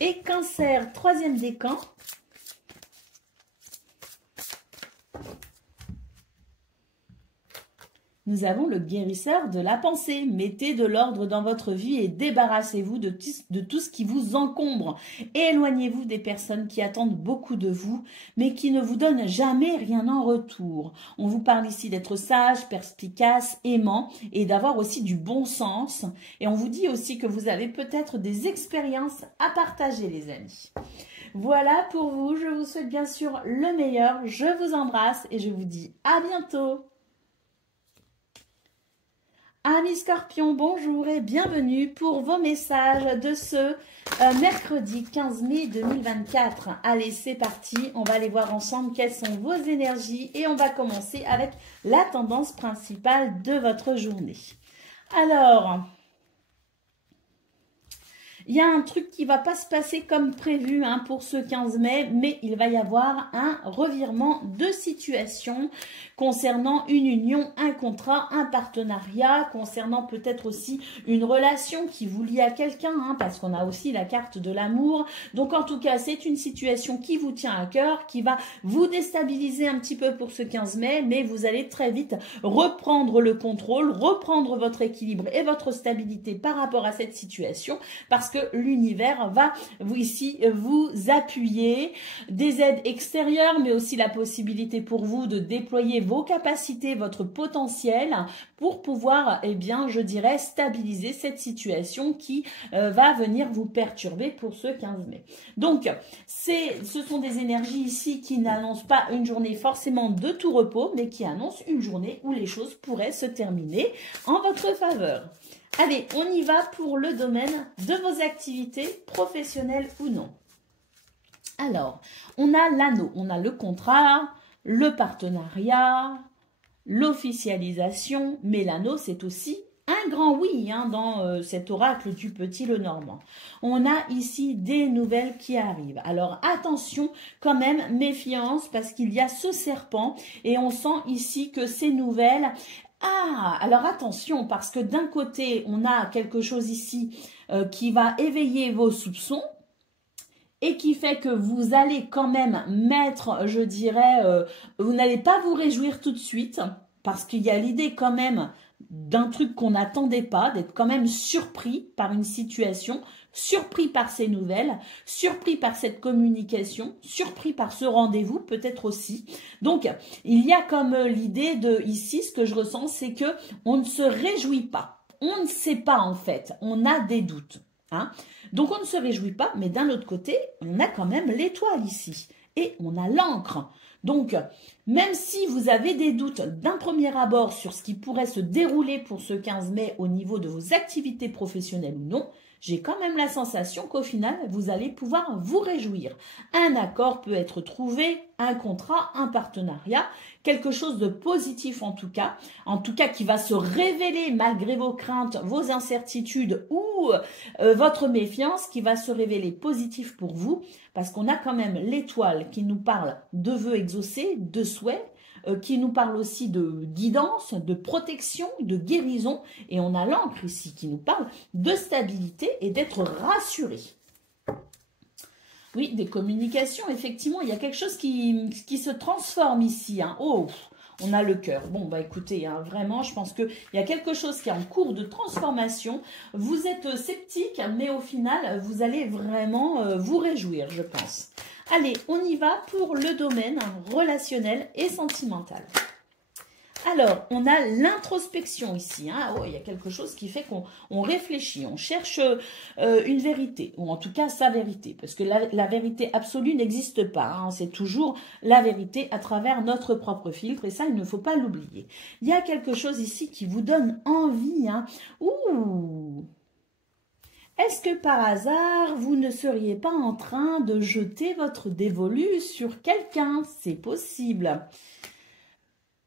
Et cancer, troisième décan. Nous avons le guérisseur de la pensée. Mettez de l'ordre dans votre vie et débarrassez-vous de tout ce qui vous encombre. Éloignez-vous des personnes qui attendent beaucoup de vous, mais qui ne vous donnent jamais rien en retour. On vous parle ici d'être sage, perspicace, aimant et d'avoir aussi du bon sens. Et on vous dit aussi que vous avez peut-être des expériences à partager, les amis. Voilà pour vous. Je vous souhaite bien sûr le meilleur. Je vous embrasse et je vous dis à bientôt. Amis Scorpions, bonjour et bienvenue pour vos messages de ce mercredi 15 mai 2024. Allez, c'est parti, on va aller voir ensemble quelles sont vos énergies et on va commencer avec la tendance principale de votre journée. Alors, il y a un truc qui ne va pas se passer comme prévu hein, pour ce 15 mai, mais il va y avoir un revirement de situation concernant une union, un contrat, un partenariat, concernant peut-être aussi une relation qui vous lie à quelqu'un, hein, parce qu'on a aussi la carte de l'amour. Donc en tout cas, c'est une situation qui vous tient à cœur, qui va vous déstabiliser un petit peu pour ce 15 mai, mais vous allez très vite reprendre le contrôle, reprendre votre équilibre et votre stabilité par rapport à cette situation, parce que l'univers va vous appuyer, des aides extérieures, mais aussi la possibilité pour vous de déployer vos capacités, votre potentiel pour pouvoir, eh bien, je dirais, stabiliser cette situation qui va venir vous perturber pour ce 15 mai. Donc, ce sont des énergies ici qui n'annoncent pas une journée forcément de tout repos, mais qui annoncent une journée où les choses pourraient se terminer en votre faveur. Allez, on y va pour le domaine de vos activités professionnelles ou non. Alors, on a l'anneau, on a le contrat, le partenariat, l'officialisation, mais l'anneau, c'est aussi un grand oui hein, dans cet oracle du Petit Lenormand. On a ici des nouvelles qui arrivent. Alors attention quand même, méfiance parce qu'il y a ce serpent et on sent ici que ces nouvelles... Ah, alors attention parce que d'un côté, on a quelque chose ici qui va éveiller vos soupçons et qui fait que vous allez quand même mettre, je dirais, vous n'allez pas vous réjouir tout de suite parce qu'il y a l'idée quand même d'un truc qu'on n'attendait pas, d'être quand même surpris par une situation, surpris par ces nouvelles, surpris par cette communication, surpris par ce rendez-vous peut-être aussi. Donc, il y a comme l'idée de, ici, ce que je ressens, c'est que on ne se réjouit pas. On ne sait pas en fait, on a des doutes. Hein. Donc, on ne se réjouit pas, mais d'un autre côté, on a quand même l'étoile ici. Et on a l'encre. Donc, même si vous avez des doutes d'un premier abord sur ce qui pourrait se dérouler pour ce 15 mai au niveau de vos activités professionnelles ou non, j'ai quand même la sensation qu'au final, vous allez pouvoir vous réjouir. Un accord peut être trouvé, un contrat, un partenariat, quelque chose de positif en tout cas qui va se révéler malgré vos craintes, vos incertitudes ou votre méfiance, qui va se révéler positif pour vous, parce qu'on a quand même l'étoile qui nous parle de vœux exaucés, de souhaits, qui nous parle aussi de guidance, de protection, de guérison. Et on a l'encre ici qui nous parle de stabilité et d'être rassuré. Oui, des communications, effectivement, il y a quelque chose qui se transforme ici. Hein. Oh, on a le cœur. Bon, bah écoutez, hein, vraiment, je pense qu'il y a quelque chose qui est en cours de transformation. Vous êtes sceptique, mais au final, vous allez vraiment vous réjouir, je pense. Allez, on y va pour le domaine relationnel et sentimental. Alors, on a l'introspection ici. Hein. Oh, il y a quelque chose qui fait qu'on réfléchit, on cherche une vérité, ou en tout cas sa vérité, parce que la vérité absolue n'existe pas. Hein. C'est toujours la vérité à travers notre propre filtre, et ça, il ne faut pas l'oublier. Il y a quelque chose ici qui vous donne envie. Hein. Ouh! Est-ce que par hasard, vous ne seriez pas en train de jeter votre dévolu sur quelqu'un? C'est possible.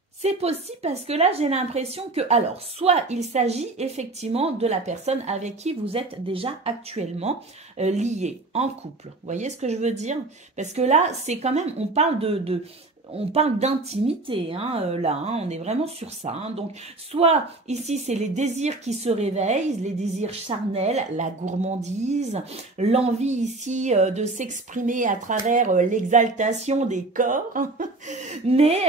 C'est possible parce que là, j'ai l'impression que, alors, soit il s'agit effectivement de la personne avec qui vous êtes déjà actuellement lié, en couple. Vous voyez ce que je veux dire? Parce que là, c'est quand même, on parle on parle d'intimité, hein, là, hein, on est vraiment sur ça. Hein. Donc, soit ici, c'est les désirs qui se réveillent, les désirs charnels, la gourmandise, l'envie ici de s'exprimer à travers l'exaltation des corps. Mais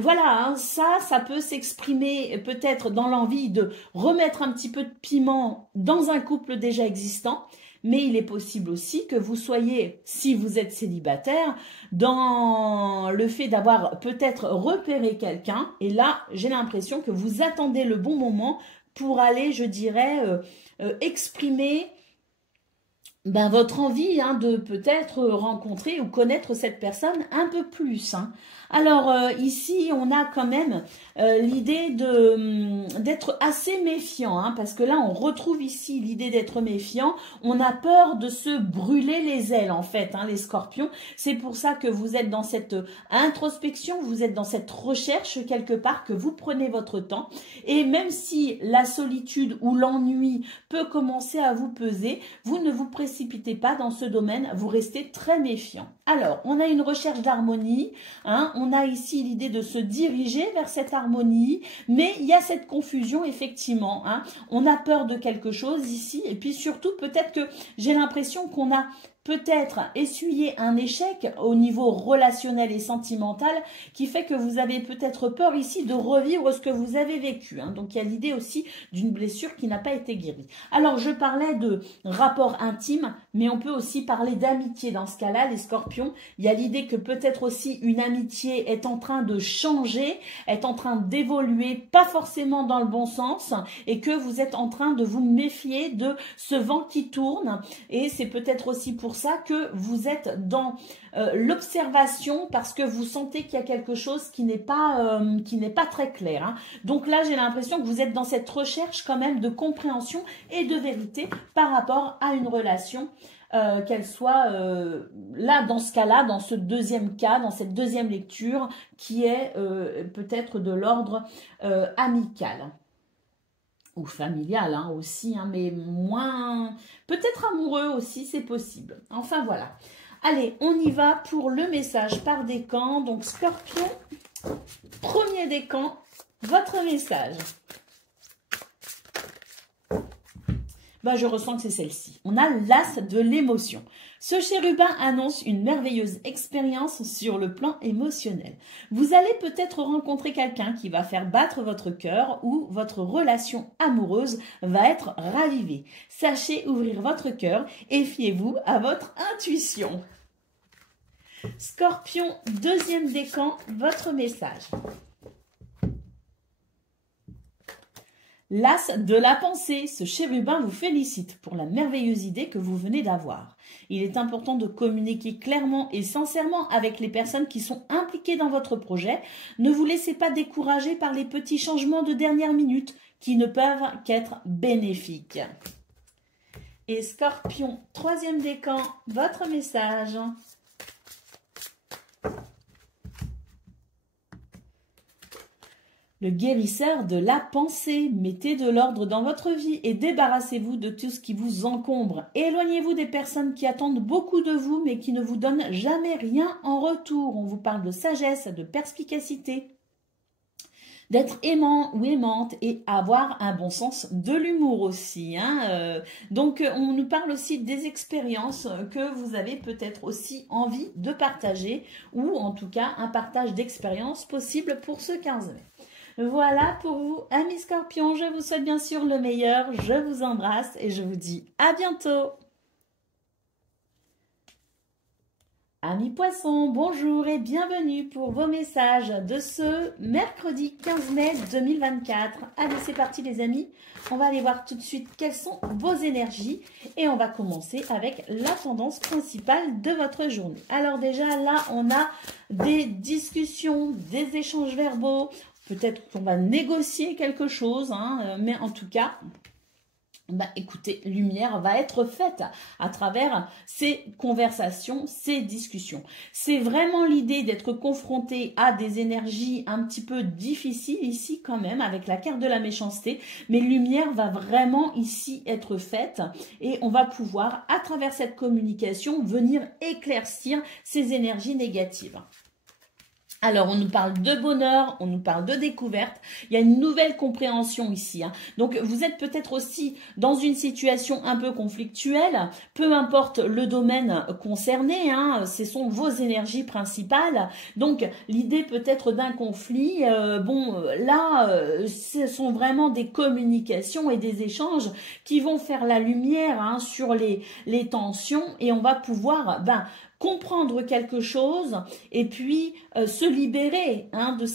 voilà, hein, ça peut s'exprimer peut-être dans l'envie de remettre un petit peu de piment dans un couple déjà existant. Mais il est possible aussi que vous soyez, si vous êtes célibataire, dans le fait d'avoir peut-être repéré quelqu'un. Et là, j'ai l'impression que vous attendez le bon moment pour aller, je dirais, exprimer votre envie hein, de peut-être rencontrer ou connaître cette personne un peu plus. Hein. Alors ici, on a quand même l'idée d'être assez méfiant, hein, parce que là, on retrouve ici l'idée d'être méfiant. On a peur de se brûler les ailes, en fait, hein, les scorpions. C'est pour ça que vous êtes dans cette introspection, vous êtes dans cette recherche quelque part, que vous prenez votre temps. Et même si la solitude ou l'ennui peut commencer à vous peser, vous ne vous précipitez pas dans ce domaine, vous restez très méfiant. Alors, on a une recherche d'harmonie, hein, on a ici l'idée de se diriger vers cette harmonie, mais il y a cette confusion effectivement. Hein. On a peur de quelque chose ici, et puis surtout peut-être que j'ai l'impression qu'on a peut-être essuyé un échec au niveau relationnel et sentimental qui fait que vous avez peut-être peur ici de revivre ce que vous avez vécu. Hein. Donc, il y a l'idée aussi d'une blessure qui n'a pas été guérie. Alors, je parlais de rapport intime, mais on peut aussi parler d'amitié dans ce cas-là, les scorpions. Il y a l'idée que peut-être aussi une amitié est en train de changer, est en train d'évoluer, pas forcément dans le bon sens, et que vous êtes en train de vous méfier de ce vent qui tourne. Et c'est peut-être aussi pour ça que vous êtes dans l'observation parce que vous sentez qu'il y a quelque chose qui n'est pas très clair. Hein. Donc là, j'ai l'impression que vous êtes dans cette recherche quand même de compréhension et de vérité par rapport à une relation, qu'elle soit là, dans ce cas-là, dans ce deuxième cas, dans cette deuxième lecture qui est peut-être de l'ordre amical. ou familial hein, aussi, hein, mais moins, peut-être amoureux aussi, c'est possible. Enfin voilà. Allez, on y va pour le message par décan. Donc Scorpion, premier décan, votre message. Ben, je ressens que c'est celle-ci. On a l'as de l'émotion. Ce chérubin annonce une merveilleuse expérience sur le plan émotionnel. Vous allez peut-être rencontrer quelqu'un qui va faire battre votre cœur ou votre relation amoureuse va être ravivée. Sachez ouvrir votre cœur et fiez-vous à votre intuition. Scorpion, deuxième décan, votre message. L'as de la pensée, ce chérubin vous félicite pour la merveilleuse idée que vous venez d'avoir. Il est important de communiquer clairement et sincèrement avec les personnes qui sont impliquées dans votre projet. Ne vous laissez pas décourager par les petits changements de dernière minute qui ne peuvent qu'être bénéfiques. Et Scorpion, troisième décan, votre message. Le guérisseur de la pensée, mettez de l'ordre dans votre vie et débarrassez-vous de tout ce qui vous encombre. Éloignez-vous des personnes qui attendent beaucoup de vous mais qui ne vous donnent jamais rien en retour. On vous parle de sagesse, de perspicacité, d'être aimant ou aimante et avoir un bon sens de l'humour aussi. Hein. Donc, on nous parle aussi des expériences que vous avez peut-être aussi envie de partager ou en tout cas un partage d'expériences possible pour ce 15 mai. Voilà pour vous, amis Scorpions. Je vous souhaite bien sûr le meilleur. Je vous embrasse et je vous dis à bientôt. Amis Poissons, bonjour et bienvenue pour vos messages de ce mercredi 15 mai 2024. Allez, c'est parti les amis. On va aller voir tout de suite quelles sont vos énergies et on va commencer avec la tendance principale de votre journée. Alors déjà là, on a des discussions, des échanges verbaux. Peut-être qu'on va négocier quelque chose, hein, mais en tout cas, bah, écoutez, lumière va être faite à travers ces conversations, ces discussions. C'est vraiment l'idée d'être confronté à des énergies un petit peu difficiles ici quand même, avec la carte de la méchanceté, mais lumière va vraiment ici être faite et on va pouvoir, à travers cette communication, venir éclaircir ces énergies négatives. Alors, on nous parle de bonheur, on nous parle de découverte. Il y a une nouvelle compréhension ici. Hein. Donc, vous êtes peut-être aussi dans une situation un peu conflictuelle. Peu importe le domaine concerné, hein, ce sont vos énergies principales. Donc, l'idée peut-être d'un conflit. Ce sont vraiment des communications et des échanges qui vont faire la lumière hein, sur les tensions. Et on va pouvoir comprendre quelque chose et puis se libérer hein, de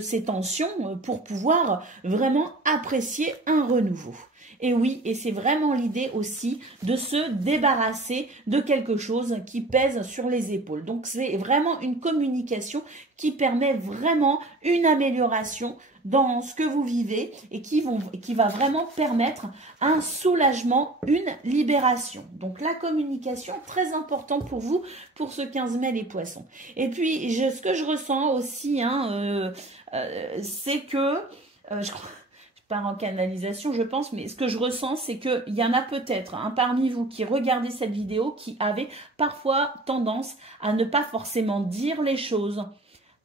ces tensions pour pouvoir vraiment apprécier un renouveau. Et oui, et c'est vraiment l'idée aussi de se débarrasser de quelque chose qui pèse sur les épaules. Donc c'est vraiment une communication qui permet vraiment une amélioration dans ce que vous vivez et qui va vraiment permettre un soulagement, une libération. Donc la communication, très important pour vous, pour ce 15 mai les poissons. Et puis ce que je ressens aussi, hein, c'est que, je pars en canalisation je pense, mais ce que je ressens c'est qu'il y en a peut-être hein, parmi vous qui regardez cette vidéo qui avaient parfois tendance à ne pas forcément dire les choses.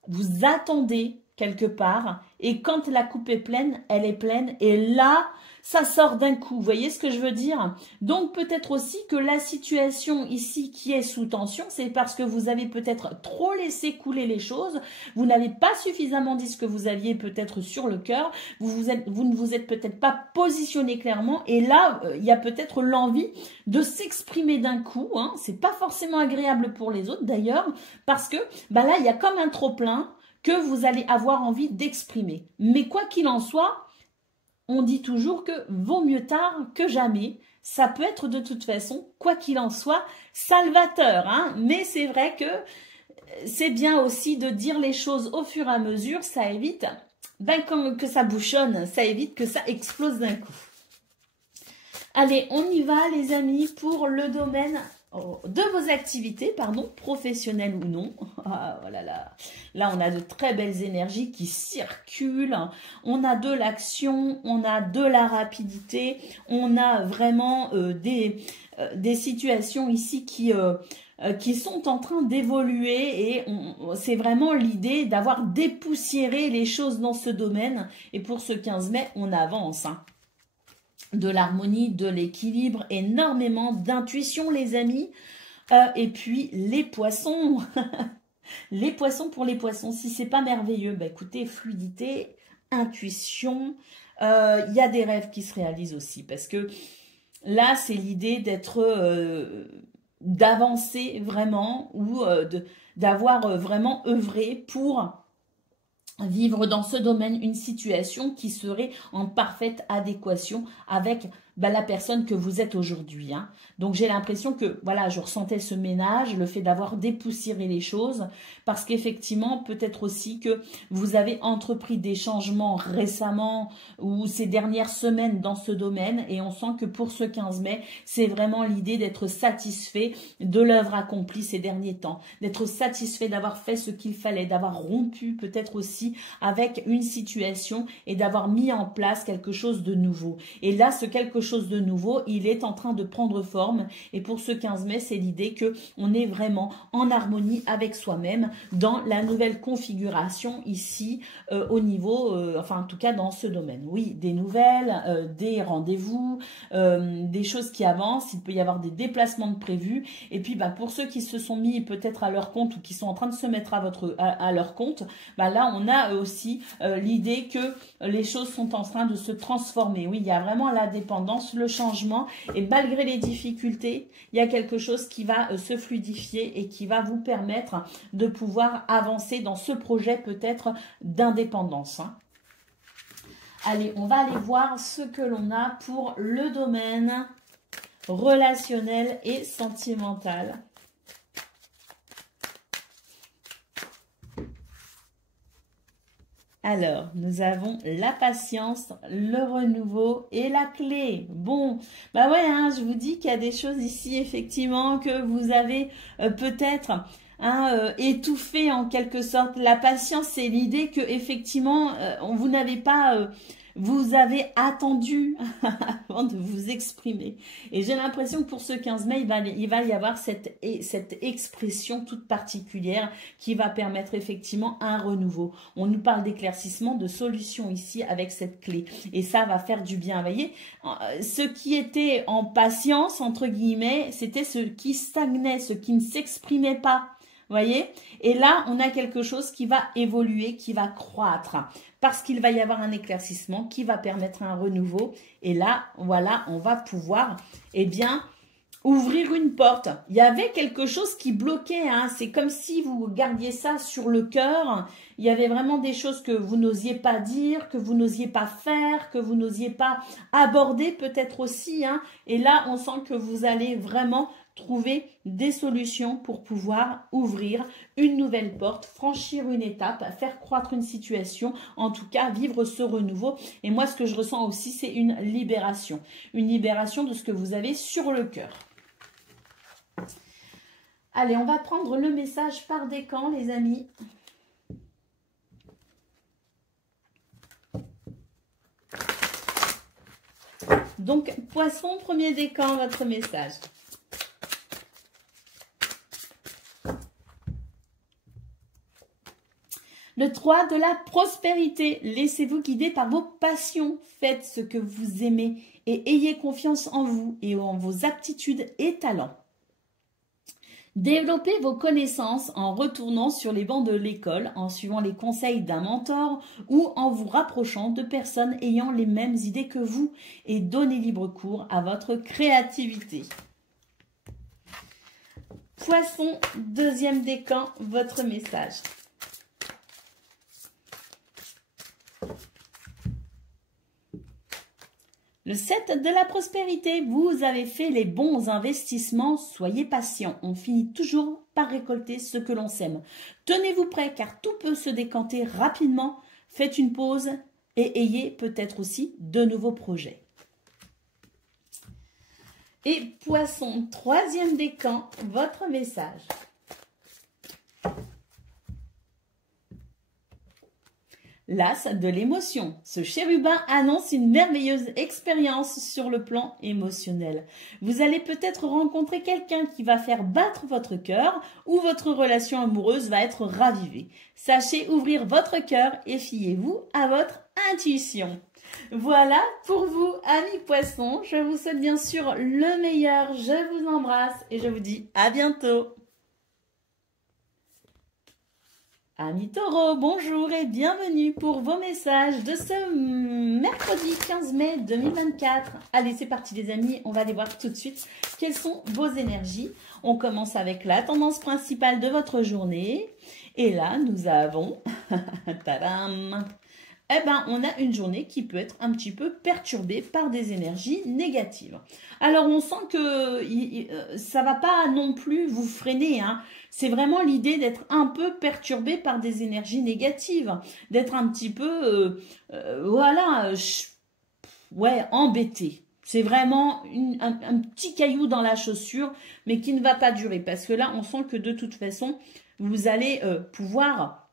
Vous attendez quelque part et quand la coupe est pleine, elle est pleine et là, ça sort d'un coup. Vous voyez ce que je veux dire? Donc peut-être aussi que la situation ici qui est sous tension, c'est parce que vous avez peut-être trop laissé couler les choses, vous n'avez pas suffisamment dit ce que vous aviez peut-être sur le cœur, vous ne vous êtes peut-être pas positionné clairement et là, il y a peut-être l'envie de s'exprimer d'un coup. Hein. C'est pas forcément agréable pour les autres d'ailleurs parce que là, il y a comme un trop-plein que vous allez avoir envie d'exprimer. Mais quoi qu'il en soit, on dit toujours que vaut mieux tard que jamais. Ça peut être de toute façon, quoi qu'il en soit, salvateur. Hein. Mais c'est vrai que c'est bien aussi de dire les choses au fur et à mesure. Ça évite que ça bouchonne, ça évite que ça explose d'un coup. Allez, on y va les amis pour le domaine de vos activités, pardon, professionnelles ou non. Ah, oh là là. Là, on a de très belles énergies qui circulent. On a de l'action, on a de la rapidité. On a vraiment des situations ici qui sont en train d'évoluer et c'est vraiment l'idée d'avoir dépoussiéré les choses dans ce domaine. Et pour ce 15 mai, on avance, hein. De l'harmonie, de l'équilibre, énormément d'intuition les amis. Et puis les poissons, les poissons pour les poissons, si c'est pas merveilleux, bah écoutez, fluidité, intuition, il y a des rêves qui se réalisent aussi parce que là c'est l'idée d'être, d'avancer vraiment ou d'avoir vraiment œuvré pour vivre dans ce domaine une situation qui serait en parfaite adéquation avec la personne que vous êtes aujourd'hui, hein. Donc j'ai l'impression que, voilà, je ressentais ce ménage, le fait d'avoir dépoussiéré les choses, parce qu'effectivement, peut-être aussi que vous avez entrepris des changements récemment ou ces dernières semaines dans ce domaine, et on sent que pour ce 15 mai, c'est vraiment l'idée d'être satisfait de l'œuvre accomplie ces derniers temps, d'être satisfait d'avoir fait ce qu'il fallait, d'avoir rompu peut-être aussi avec une situation et d'avoir mis en place quelque chose de nouveau. Et là, ce quelque chose de nouveau, il est en train de prendre forme. Et pour ce 15 mai, c'est l'idée que on est vraiment en harmonie avec soi-même dans la nouvelle configuration ici au niveau, enfin en tout cas dans ce domaine. Oui, des nouvelles, des rendez-vous, des choses qui avancent. Il peut y avoir des déplacements de prévus. Et puis pour ceux qui se sont mis peut-être à leur compte ou qui sont en train de se mettre à leur compte, là on a aussi l'idée que les choses sont en train de se transformer. Oui, il y a vraiment la dépendance, le changement, et malgré les difficultés, il y a quelque chose qui va se fluidifier et qui va vous permettre de pouvoir avancer dans ce projet peut-être d'indépendance, hein. Allez, on va aller voir ce que l'on a pour le domaine relationnel et sentimental. Alors, nous avons la patience, le renouveau et la clé. Bon, ouais, hein, je vous dis qu'il y a des choses ici, effectivement, que vous avez peut-être étouffé en quelque sorte. La patience, c'est l'idée que, effectivement, vous n'avez pas... vous avez attendu avant de vous exprimer. Et j'ai l'impression que pour ce 15 mai, il va y avoir cette expression toute particulière qui va permettre effectivement un renouveau. On nous parle d'éclaircissement, de solution ici avec cette clé. Et ça va faire du bien. Vous voyez, ce qui était en patience, entre guillemets, c'était ce qui stagnait, ce qui ne s'exprimait pas. Vous voyez? Et là, on a quelque chose qui va évoluer, qui va croître. Parce qu'il va y avoir un éclaircissement qui va permettre un renouveau. Et là, voilà, on va pouvoir, ouvrir une porte. Il y avait quelque chose qui bloquait, hein. C'est comme si vous gardiez ça sur le cœur. Il y avait vraiment des choses que vous n'osiez pas dire, que vous n'osiez pas faire, que vous n'osiez pas aborder peut-être aussi, hein. Et là, on sent que vous allez vraiment trouver des solutions pour pouvoir ouvrir une nouvelle porte, franchir une étape, faire croître une situation, en tout cas vivre ce renouveau. Et moi, ce que je ressens aussi, c'est une libération de ce que vous avez sur le cœur. Allez, on va prendre le message par décan, les amis. Donc, Poisson, premier décan, votre message. Le 3 de la prospérité. Laissez-vous guider par vos passions. Faites ce que vous aimez et ayez confiance en vous et en vos aptitudes et talents. Développez vos connaissances en retournant sur les bancs de l'école, en suivant les conseils d'un mentor ou en vous rapprochant de personnes ayant les mêmes idées que vous et donnez libre cours à votre créativité. Poisson, deuxième décan, votre message. Le 7 de la prospérité, vous avez fait les bons investissements, soyez patient, on finit toujours par récolter ce que l'on sème. Tenez-vous prêt car tout peut se décanter rapidement, faites une pause et ayez peut-être aussi de nouveaux projets. Et Poisson, troisième décan, votre message. L'as de l'émotion. Ce chérubin annonce une merveilleuse expérience sur le plan émotionnel. Vous allez peut-être rencontrer quelqu'un qui va faire battre votre cœur ou votre relation amoureuse va être ravivée. Sachez ouvrir votre cœur et fiez-vous à votre intuition. Voilà pour vous, amis poissons. Je vous souhaite bien sûr le meilleur. Je vous embrasse et je vous dis à bientôt. Amis taureaux, bonjour et bienvenue pour vos messages de ce mercredi 15 mai 2024. Allez, c'est parti les amis, on va aller voir tout de suite quelles sont vos énergies. On commence avec la tendance principale de votre journée. Et là, nous avons... Tadam! Eh ben, on a une journée qui peut être un petit peu perturbée par des énergies négatives. Alors, on sent que ça va pas non plus vous freiner, hein. C'est vraiment l'idée d'être un peu perturbé par des énergies négatives, d'être un petit peu, voilà, ouais, embêté. C'est vraiment un petit caillou dans la chaussure, mais qui ne va pas durer. Parce que là, on sent que de toute façon, vous allez pouvoir...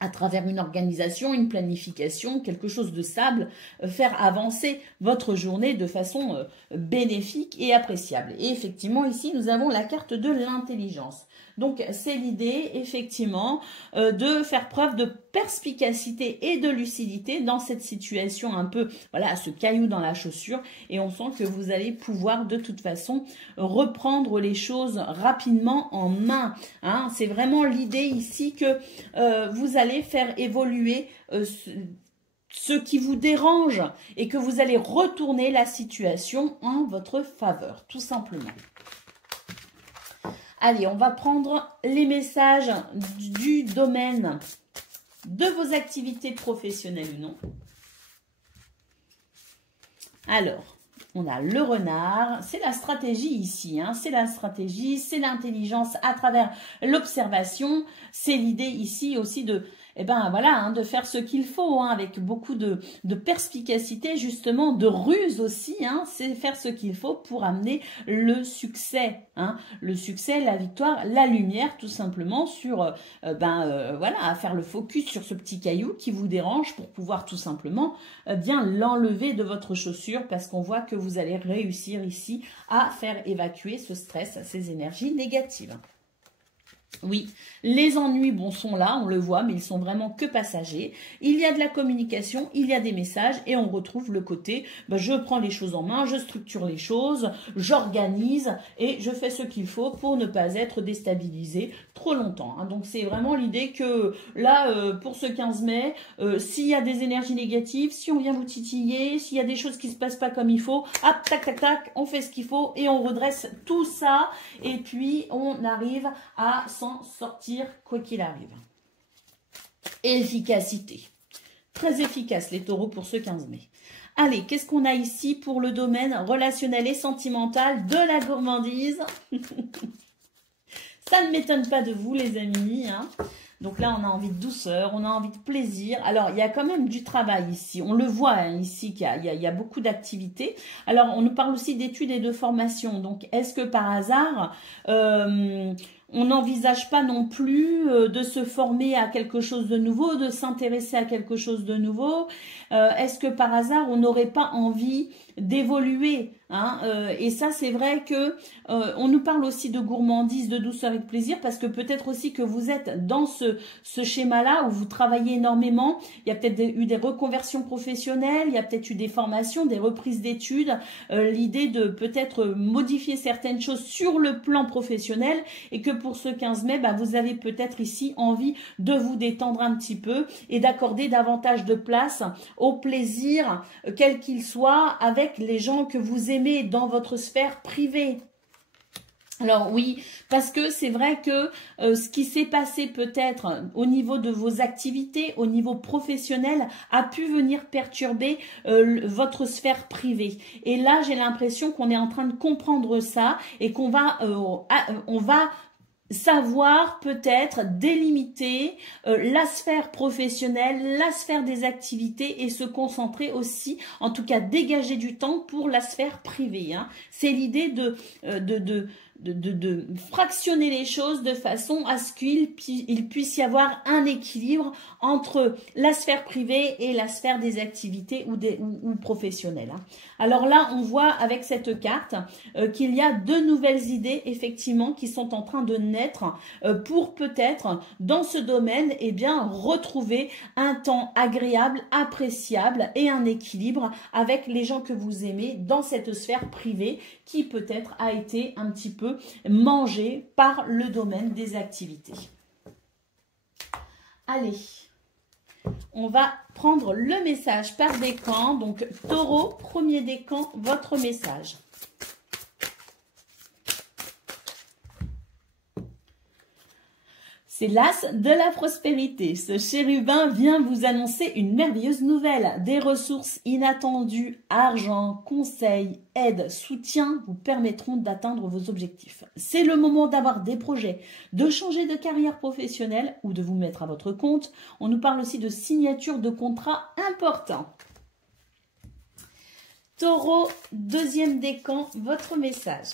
à travers une organisation, une planification, quelque chose de stable, faire avancer votre journée de façon bénéfique et appréciable. Et effectivement, ici, nous avons la carte de l'intelligence. Donc, c'est l'idée, effectivement, de faire preuve de perspicacité et de lucidité dans cette situation un peu, voilà, ce caillou dans la chaussure. Et on sent que vous allez pouvoir, de toute façon, reprendre les choses rapidement en main. Hein. C'est vraiment l'idée ici que vous allez faire évoluer ce qui vous dérange et que vous allez retourner la situation en votre faveur, tout simplement. Allez, on va prendre les messages du domaine de vos activités professionnelles ou non. Alors, on a le renard, c'est la stratégie ici, hein, c'est la stratégie, c'est l'intelligence à travers l'observation, c'est l'idée ici aussi de... Eh ben voilà, hein, de faire ce qu'il faut, hein, avec beaucoup de perspicacité, justement, de ruse aussi, hein, c'est faire ce qu'il faut pour amener le succès, hein, le succès, la victoire, la lumière, tout simplement, sur, voilà, à faire le focus sur ce petit caillou qui vous dérange pour pouvoir tout simplement bien l'enlever de votre chaussure, parce qu'on voit que vous allez réussir ici à faire évacuer ce stress, ces énergies négatives. Oui, les ennuis, bon, sont là, on le voit, mais ils sont vraiment que passagers. Il y a de la communication, il y a des messages et on retrouve le côté, je prends les choses en main, je structure les choses, j'organise et je fais ce qu'il faut pour ne pas être déstabilisé trop longtemps. Hein. Donc, c'est vraiment l'idée que là, pour ce 15 mai, s'il y a des énergies négatives, si on vient vous titiller, s'il y a des choses qui ne se passent pas comme il faut, hop, tac, tac, tac, on fait ce qu'il faut et on redresse tout ça et puis on arrive à s'en sortir quoi qu'il arrive. Efficacité. Très efficace les taureaux pour ce 15 mai. Allez, qu'est-ce qu'on a ici pour le domaine relationnel et sentimental de la gourmandise? Ça ne m'étonne pas de vous les amis, hein. Donc là, on a envie de douceur, on a envie de plaisir. Alors, il y a quand même du travail ici. On le voit hein, ici qu'il y a beaucoup d'activités. Alors, on nous parle aussi d'études et de formation. Donc, est-ce que par hasard, on n'envisage pas non plus de se former à quelque chose de nouveau, de s'intéresser à quelque chose de nouveau? Est-ce que par hasard, on n'aurait pas envie d'évoluer hein, et ça, c'est vrai que on nous parle aussi de gourmandise, de douceur et de plaisir, parce que peut-être aussi que vous êtes dans ce schéma-là où vous travaillez énormément. Il y a peut-être eu des reconversions professionnelles, il y a peut-être eu des formations, des reprises d'études, l'idée de peut-être modifier certaines choses sur le plan professionnel et que pour ce 15 mai, vous avez peut-être ici envie de vous détendre un petit peu et d'accorder davantage de place au plaisir, quel qu'il soit, avec les gens que vous aimez dans votre sphère privée. Alors oui, parce que c'est vrai que ce qui s'est passé peut-être au niveau de vos activités, au niveau professionnel, a pu venir perturber votre sphère privée. Et là, j'ai l'impression qu'on est en train de comprendre ça et qu'on va, on va savoir peut-être délimiter la sphère professionnelle, la sphère des activités et se concentrer aussi, en tout cas dégager du temps pour la sphère privée. Hein. C'est l'idée de fractionner les choses de façon à ce qu'il puisse y avoir un équilibre entre la sphère privée et la sphère des activités ou professionnelles. Hein. Alors là, on voit avec cette carte qu'il y a de nouvelles idées, effectivement, qui sont en train de naître pour peut-être, dans ce domaine, eh bien, retrouver un temps agréable, appréciable et un équilibre avec les gens que vous aimez dans cette sphère privée qui peut-être a été un petit peu mangée par le domaine des activités. Allez, on va prendre le message par décan. Donc, Taureau, premier décan, votre message. C'est l'as de la prospérité. Ce chérubin vient vous annoncer une merveilleuse nouvelle. Des ressources inattendues, argent, conseils, aide, soutien vous permettront d'atteindre vos objectifs. C'est le moment d'avoir des projets, de changer de carrière professionnelle ou de vous mettre à votre compte. On nous parle aussi de signature de contrats importants. Taureau, deuxième décan, votre message.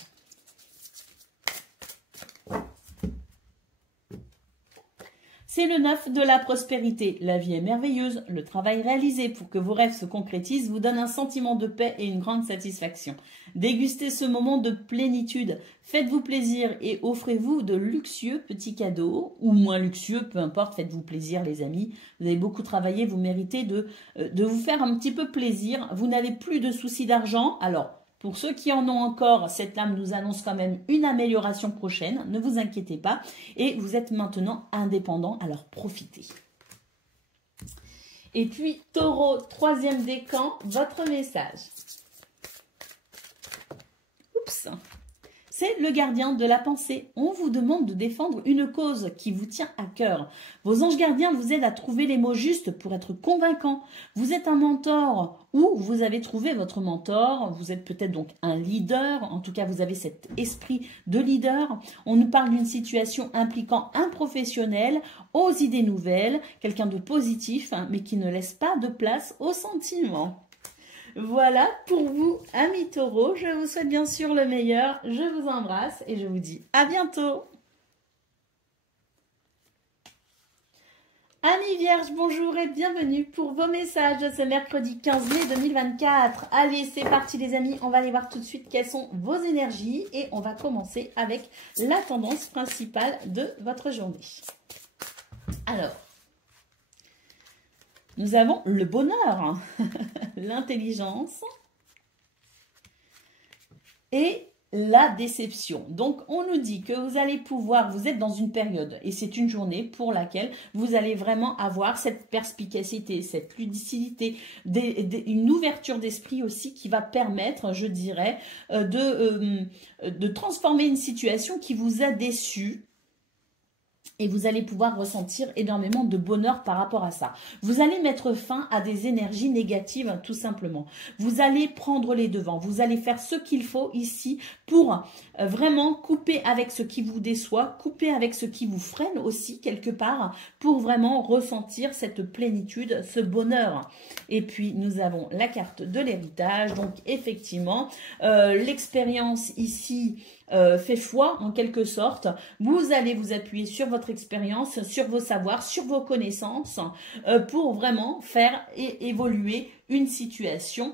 C'est le 9 de la prospérité. La vie est merveilleuse. Le travail réalisé pour que vos rêves se concrétisent vous donne un sentiment de paix et une grande satisfaction. Dégustez ce moment de plénitude. Faites-vous plaisir et offrez-vous de luxueux petits cadeaux ou moins luxueux, peu importe, faites-vous plaisir les amis. Vous avez beaucoup travaillé, vous méritez de vous faire un petit peu plaisir. Vous n'avez plus de soucis d'argent. Alors, pour ceux qui en ont encore, cette lame nous annonce quand même une amélioration prochaine. Ne vous inquiétez pas. Et vous êtes maintenant indépendant, alors profitez. Et puis, Taureau, troisième décan, votre message. Oups. C'est le gardien de la pensée. On vous demande de défendre une cause qui vous tient à cœur. Vos anges gardiens vous aident à trouver les mots justes pour être convaincants. Vous êtes un mentor ou vous avez trouvé votre mentor. Vous êtes peut-être donc un leader. En tout cas, vous avez cet esprit de leader. On nous parle d'une situation impliquant un professionnel aux idées nouvelles, quelqu'un de positif, hein, mais qui ne laisse pas de place aux sentiments. Voilà pour vous, amis taureaux. Je vous souhaite bien sûr le meilleur. Je vous embrasse et je vous dis à bientôt. Amis vierges, bonjour et bienvenue pour vos messages de ce mercredi 15 mai 2024. Allez, c'est parti les amis. On va aller voir tout de suite quelles sont vos énergies et on va commencer avec la tendance principale de votre journée. Alors, nous avons le bonheur, l'intelligence et la déception. Donc, on nous dit que vous allez pouvoir, vous êtes dans une période et c'est une journée pour laquelle vous allez vraiment avoir cette perspicacité, cette lucidité, une ouverture d'esprit aussi qui va permettre, je dirais, de transformer une situation qui vous a déçu. Et vous allez pouvoir ressentir énormément de bonheur par rapport à ça. Vous allez mettre fin à des énergies négatives, tout simplement. Vous allez prendre les devants. Vous allez faire ce qu'il faut ici pour vraiment couper avec ce qui vous déçoit, couper avec ce qui vous freine aussi quelque part, pour vraiment ressentir cette plénitude, ce bonheur. Et puis, nous avons la carte de l'héritage. Donc, effectivement, l'expérience ici fait foi en quelque sorte. Vous allez vous appuyer sur votre expérience, sur vos savoirs, sur vos connaissances pour vraiment faire évoluer une situation,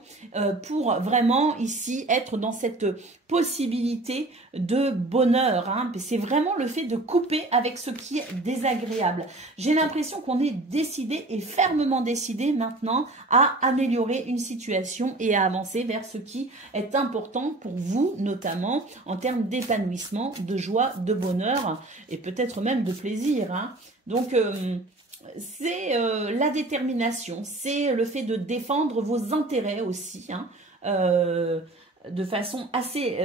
pour vraiment ici être dans cette possibilité de bonheur. Hein. C'est vraiment le fait de couper avec ce qui est désagréable. J'ai l'impression qu'on est décidé et fermement décidé maintenant à améliorer une situation et à avancer vers ce qui est important pour vous, notamment en termes d'épanouissement, de joie, de bonheur et peut-être même de plaisir. Hein. Donc, c'est la détermination, c'est le fait de défendre vos intérêts aussi, hein. de façon assez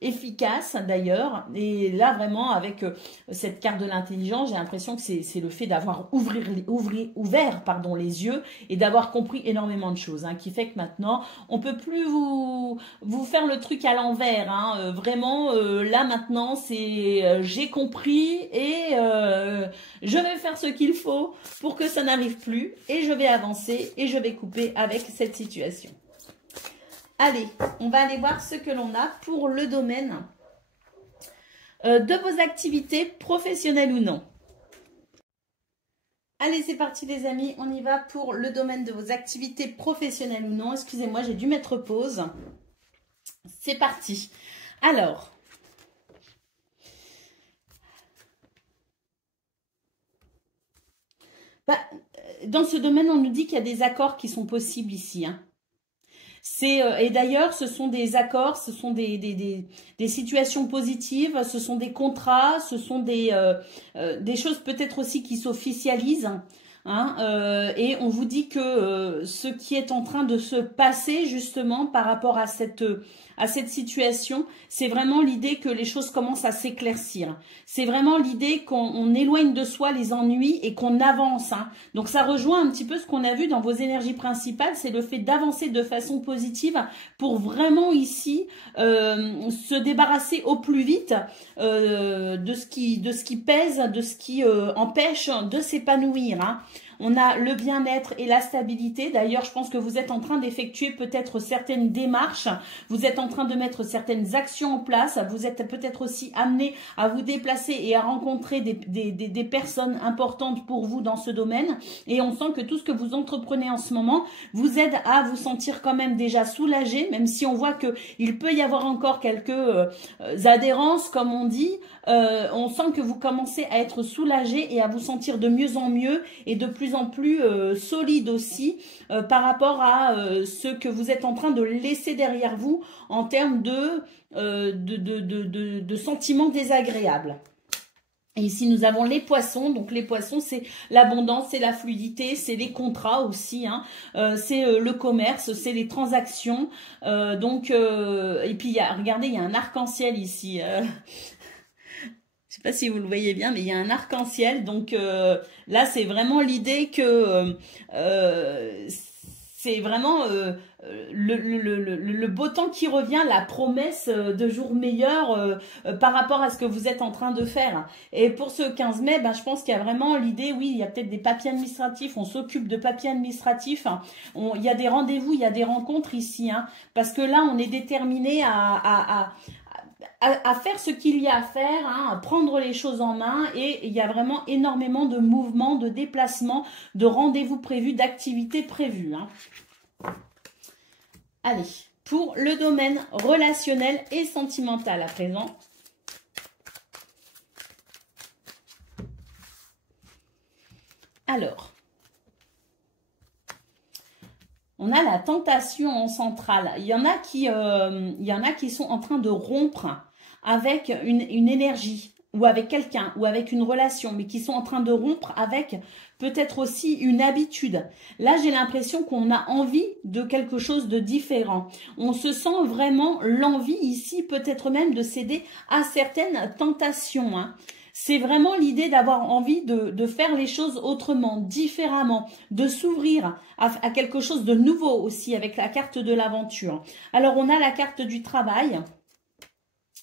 efficace d'ailleurs. Et là, vraiment, avec cette carte de l'intelligence, j'ai l'impression que c'est le fait d'avoir ouvert pardon, les yeux et d'avoir compris énormément de choses, hein, qui fait que maintenant, on peut plus vous faire le truc à l'envers. Hein. Vraiment, là maintenant, c'est j'ai compris et je vais faire ce qu'il faut pour que ça n'arrive plus et je vais avancer et je vais couper avec cette situation. Allez, on va aller voir ce que l'on a pour le domaine de vos activités professionnelles ou non. Allez, c'est parti les amis, on y va pour le domaine de vos activités professionnelles ou non. Excusez-moi, j'ai dû mettre pause. C'est parti. Alors, dans ce domaine, on nous dit qu'il y a des accords qui sont possibles ici, hein. Et d'ailleurs, ce sont des accords, ce sont des situations positives, ce sont des contrats, ce sont des choses peut-être aussi qui s'officialisent. Hein, et on vous dit que ce qui est en train de se passer justement par rapport à cette situation, c'est vraiment l'idée que les choses commencent à s'éclaircir. C'est vraiment l'idée qu'on éloigne de soi les ennuis et qu'on avance. Hein. Donc ça rejoint un petit peu ce qu'on a vu dans vos énergies principales, c'est le fait d'avancer de façon positive pour vraiment ici se débarrasser au plus vite de ce qui pèse, de ce qui empêche de s'épanouir. Hein. On a le bien-être et la stabilité. D'ailleurs, je pense que vous êtes en train d'effectuer peut-être certaines démarches. Vous êtes en train de mettre certaines actions en place. Vous êtes peut-être aussi amené à vous déplacer et à rencontrer des personnes importantes pour vous dans ce domaine. Et on sent que tout ce que vous entreprenez en ce moment vous aide à vous sentir quand même déjà soulagé, même si on voit qu'il peut y avoir encore quelques adhérences, comme on dit. On sent que vous commencez à être soulagé et à vous sentir de mieux en mieux et de plus en plus solide aussi par rapport à ce que vous êtes en train de laisser derrière vous en termes de sentiments désagréables. Et ici, nous avons les poissons. Donc, les poissons, c'est l'abondance, c'est la fluidité, c'est les contrats aussi. Hein. C'est le commerce, c'est les transactions. Et puis, regardez, il y a un arc-en-ciel ici. Je sais pas si vous le voyez bien, mais il y a un arc-en-ciel. Donc là, c'est vraiment l'idée que c'est vraiment le beau temps qui revient, la promesse de jours meilleurs par rapport à ce que vous êtes en train de faire. Et pour ce 15 mai, je pense qu'il y a vraiment l'idée, oui, il y a peut-être des papiers administratifs, on s'occupe de papiers administratifs, hein. Il y a des rendez-vous, il y a des rencontres ici, hein, parce que là, on est déterminé à faire ce qu'il y a à faire, hein, à prendre les choses en main, et il y a vraiment énormément de mouvements, de déplacements, de rendez-vous prévus, d'activités prévues. Hein. Allez, pour le domaine relationnel et sentimental à présent. Alors, on a la tentation en centrale. Il y en a qui sont en train de rompre avec une énergie ou avec quelqu'un ou avec une relation, mais qui sont en train de rompre avec peut-être aussi une habitude. Là, j'ai l'impression qu'on a envie de quelque chose de différent. On se sent vraiment l'envie ici, peut-être même de céder à certaines tentations, hein. C'est vraiment l'idée d'avoir envie de faire les choses autrement, différemment, de s'ouvrir à quelque chose de nouveau aussi avec la carte de l'aventure. Alors, on a la carte du travail.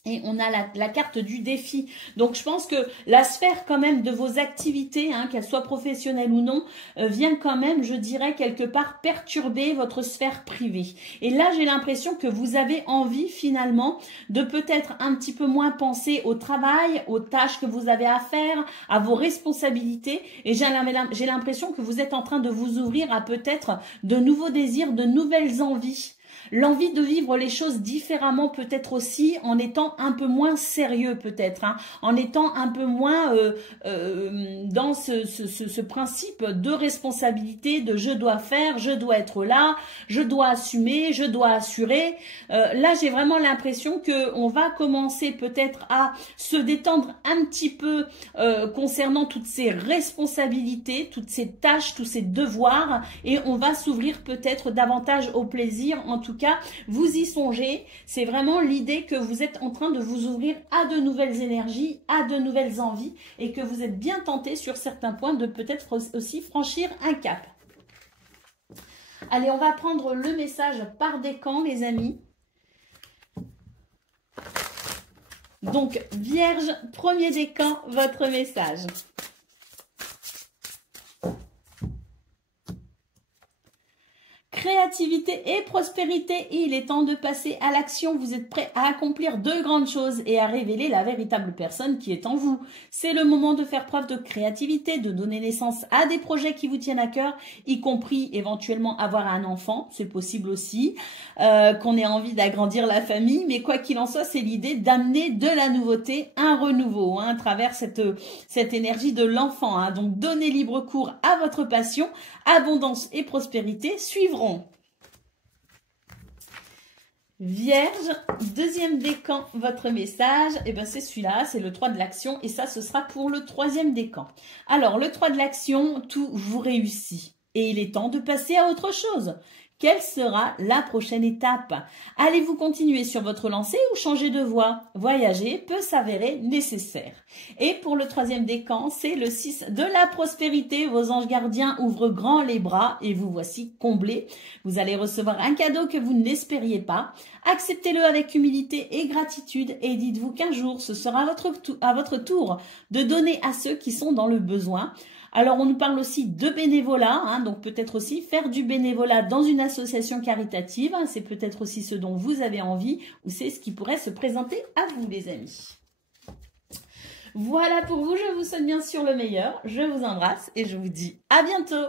Et on a la carte du défi. Donc, je pense que la sphère quand même de vos activités, hein, qu'elles soient professionnelles ou non, vient quand même, je dirais, quelque part perturber votre sphère privée. Et là, j'ai l'impression que vous avez envie finalement de peut-être un petit peu moins penser au travail, aux tâches que vous avez à faire, à vos responsabilités. Et j'ai l'impression que vous êtes en train de vous ouvrir à peut-être de nouveaux désirs, de nouvelles envies. L'envie de vivre les choses différemment peut-être aussi, en étant un peu moins sérieux peut-être, hein, en étant un peu moins dans ce principe de responsabilité, de je dois faire, je dois être là, je dois assumer, je dois assurer. Là, j'ai vraiment l'impression qu'on va commencer peut-être à se détendre un petit peu concernant toutes ces responsabilités, toutes ces tâches, tous ces devoirs, et on va s'ouvrir peut-être davantage au plaisir, en tout tout cas, vous y songez. C'est vraiment l'idée que vous êtes en train de vous ouvrir à de nouvelles énergies, à de nouvelles envies et que vous êtes bien tenté sur certains points de peut-être aussi franchir un cap. Allez, on va prendre le message par décan, les amis. Donc, Vierge, premier décan, votre message. Créativité et prospérité, il est temps de passer à l'action. Vous êtes prêts à accomplir de grandes choses et à révéler la véritable personne qui est en vous. C'est le moment de faire preuve de créativité, de donner naissance à des projets qui vous tiennent à cœur, y compris éventuellement avoir un enfant, c'est possible aussi, qu'on ait envie d'agrandir la famille, mais quoi qu'il en soit, c'est l'idée d'amener de la nouveauté, un renouveau, à travers cette énergie de l'enfant. Donc, donnez libre cours à votre passion, abondance et prospérité suivront. Vierge, deuxième décan, votre message, c'est celui-là, c'est le 3 de l'action et ça, ce sera pour le troisième décan. Alors, le 3 de l'action, tout vous réussit et il est temps de passer à autre chose. Quelle sera la prochaine étape? Allez-vous continuer sur votre lancée ou changer de voie? Voyager peut s'avérer nécessaire. Et pour le troisième décan, c'est le 6 de la prospérité. Vos anges gardiens ouvrent grand les bras et vous voici comblés. Vous allez recevoir un cadeau que vous n'espériez pas. Acceptez-le avec humilité et gratitude et dites-vous qu'un jour, ce sera à votre tour de donner à ceux qui sont dans le besoin. Alors, on nous parle aussi de bénévolat, donc peut-être aussi faire du bénévolat dans une association caritative. C'est peut-être aussi ce dont vous avez envie ou c'est ce qui pourrait se présenter à vous, les amis. Voilà pour vous, je vous souhaite bien sûr le meilleur. Je vous embrasse et je vous dis à bientôt.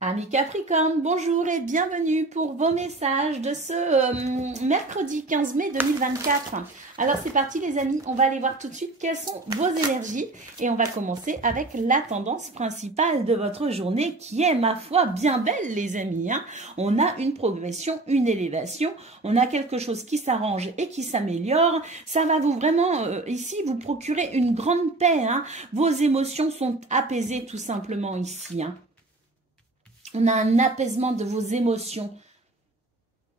Amis Capricorne, bonjour et bienvenue pour vos messages de ce mercredi 15 mai 2024. Alors c'est parti les amis, on va aller voir tout de suite quelles sont vos énergies et on va commencer avec la tendance principale de votre journée qui est ma foi bien belle les amis. On a une progression, une élévation, on a quelque chose qui s'arrange et qui s'améliore. Ça va vous vraiment ici vous procurer une grande paix. Vos émotions sont apaisées tout simplement ici. On a un apaisement de vos émotions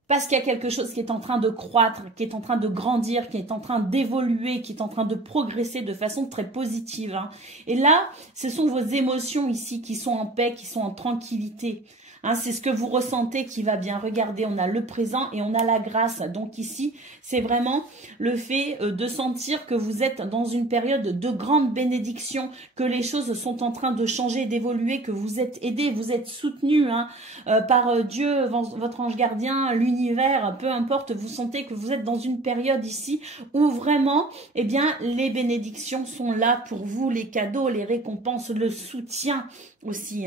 parce qu'il y a quelque chose qui est en train de croître, qui est en train de grandir, qui est en train d'évoluer, qui est en train de progresser de façon très positive. Et là, ce sont vos émotions ici qui sont en paix, qui sont en tranquillité. C'est ce que vous ressentez qui va bien. Regardez, on a le présent et on a la grâce. Donc ici, c'est vraiment le fait de sentir que vous êtes dans une période de grande bénédiction, que les choses sont en train de changer, d'évoluer, que vous êtes aidés, vous êtes soutenus par Dieu, votre ange gardien, l'univers, peu importe, vous sentez que vous êtes dans une période ici où vraiment, les bénédictions sont là pour vous, les cadeaux, les récompenses, le soutien aussi.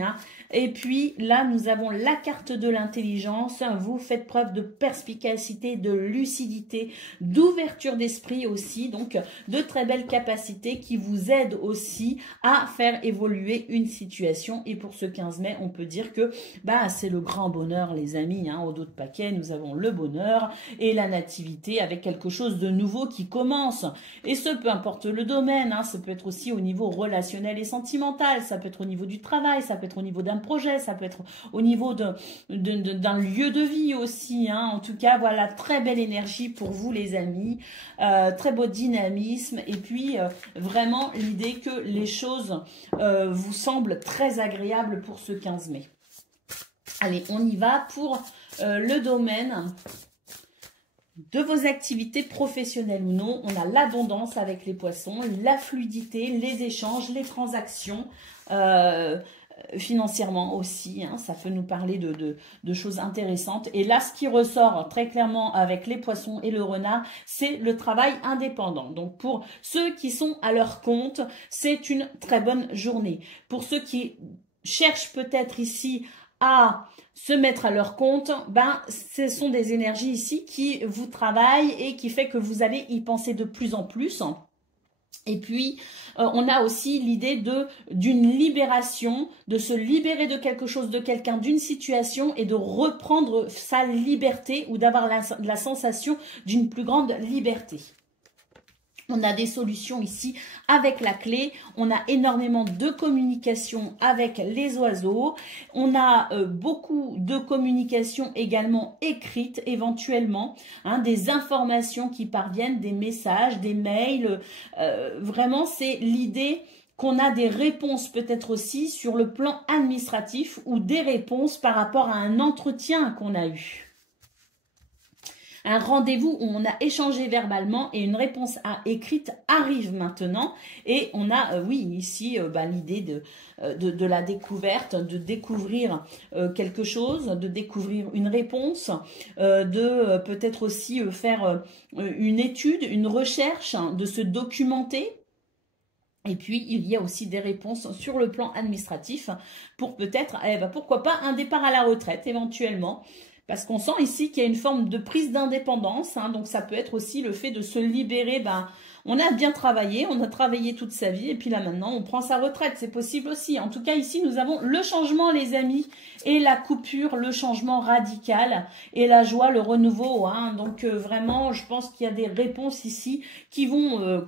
Et puis là, nous avons la carte de l'intelligence. Vous faites preuve de perspicacité, de lucidité, d'ouverture d'esprit aussi. Donc, de très belles capacités qui vous aident aussi à faire évoluer une situation. Et pour ce 15 mai, on peut dire que c'est le grand bonheur, les amis. Au dos de paquet, nous avons le bonheur et la nativité avec quelque chose de nouveau qui commence. Et ce, peu importe le domaine. Ça peut être aussi au niveau relationnel et sentimental. Ça peut être au niveau du travail. Ça peut être au niveau d'un projet. Ça peut être au niveau d'un lieu de vie aussi. En tout cas, voilà, très belle énergie pour vous les amis. Très beau dynamisme. Et puis, vraiment, l'idée que les choses vous semblent très agréables pour ce 15 mai. Allez, on y va pour le domaine de vos activités professionnelles ou non. On a l'abondance avec les poissons, la fluidité, les échanges, les transactions, financièrement aussi, ça peut nous parler de choses intéressantes. Et là, ce qui ressort très clairement avec les poissons et le renard, c'est le travail indépendant. Donc, pour ceux qui sont à leur compte, c'est une très bonne journée. Pour ceux qui cherchent peut-être ici à se mettre à leur compte, ce sont des énergies ici qui vous travaillent et qui fait que vous allez y penser de plus en plus. Et puis, on a aussi l'idée d'une libération, de se libérer de quelque chose, de quelqu'un, d'une situation et de reprendre sa liberté ou d'avoir la sensation d'une plus grande liberté. On a des solutions ici avec la clé. On a énormément de communication avec les oiseaux. On a beaucoup de communication également écrite éventuellement. Hein, des informations qui parviennent, des messages, des mails. Vraiment, c'est l'idée qu'on a des réponses peut-être aussi sur le plan administratif ou des réponses par rapport à un entretien qu'on a eu. Un rendez-vous où on a échangé verbalement et une réponse écrite arrive maintenant. Et on a, oui, ici, l'idée de la découverte, de découvrir quelque chose, de découvrir une réponse, de peut-être aussi faire une étude, une recherche, hein, de se documenter. Et puis, il y a aussi des réponses sur le plan administratif pour peut-être, pourquoi pas, un départ à la retraite éventuellement. Parce qu'on sent ici qu'il y a une forme de prise d'indépendance, hein, donc ça peut être aussi le fait de se libérer. On a bien travaillé, on a travaillé toute sa vie et puis là maintenant on prend sa retraite, c'est possible aussi. En tout cas ici nous avons le changement les amis et la coupure, le changement radical et la joie, le renouveau. Hein. Donc vraiment je pense qu'il y a des réponses ici qui vont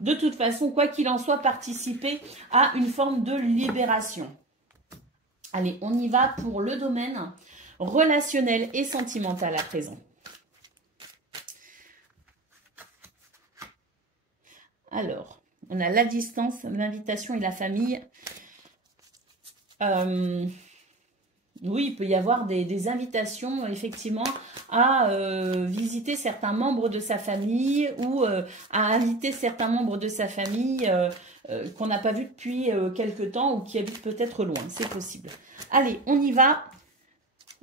de toute façon quoi qu'il en soit participer à une forme de libération. Allez, on y va pour le domaine relationnel et sentimental à présent. Alors, on a la distance, l'invitation et la famille. Oui, il peut y avoir des invitations, effectivement, à visiter certains membres de sa famille ou à inviter certains membres de sa famille qu'on n'a pas vu depuis quelque temps ou qui habitent peut-être loin. C'est possible. Allez, on y va.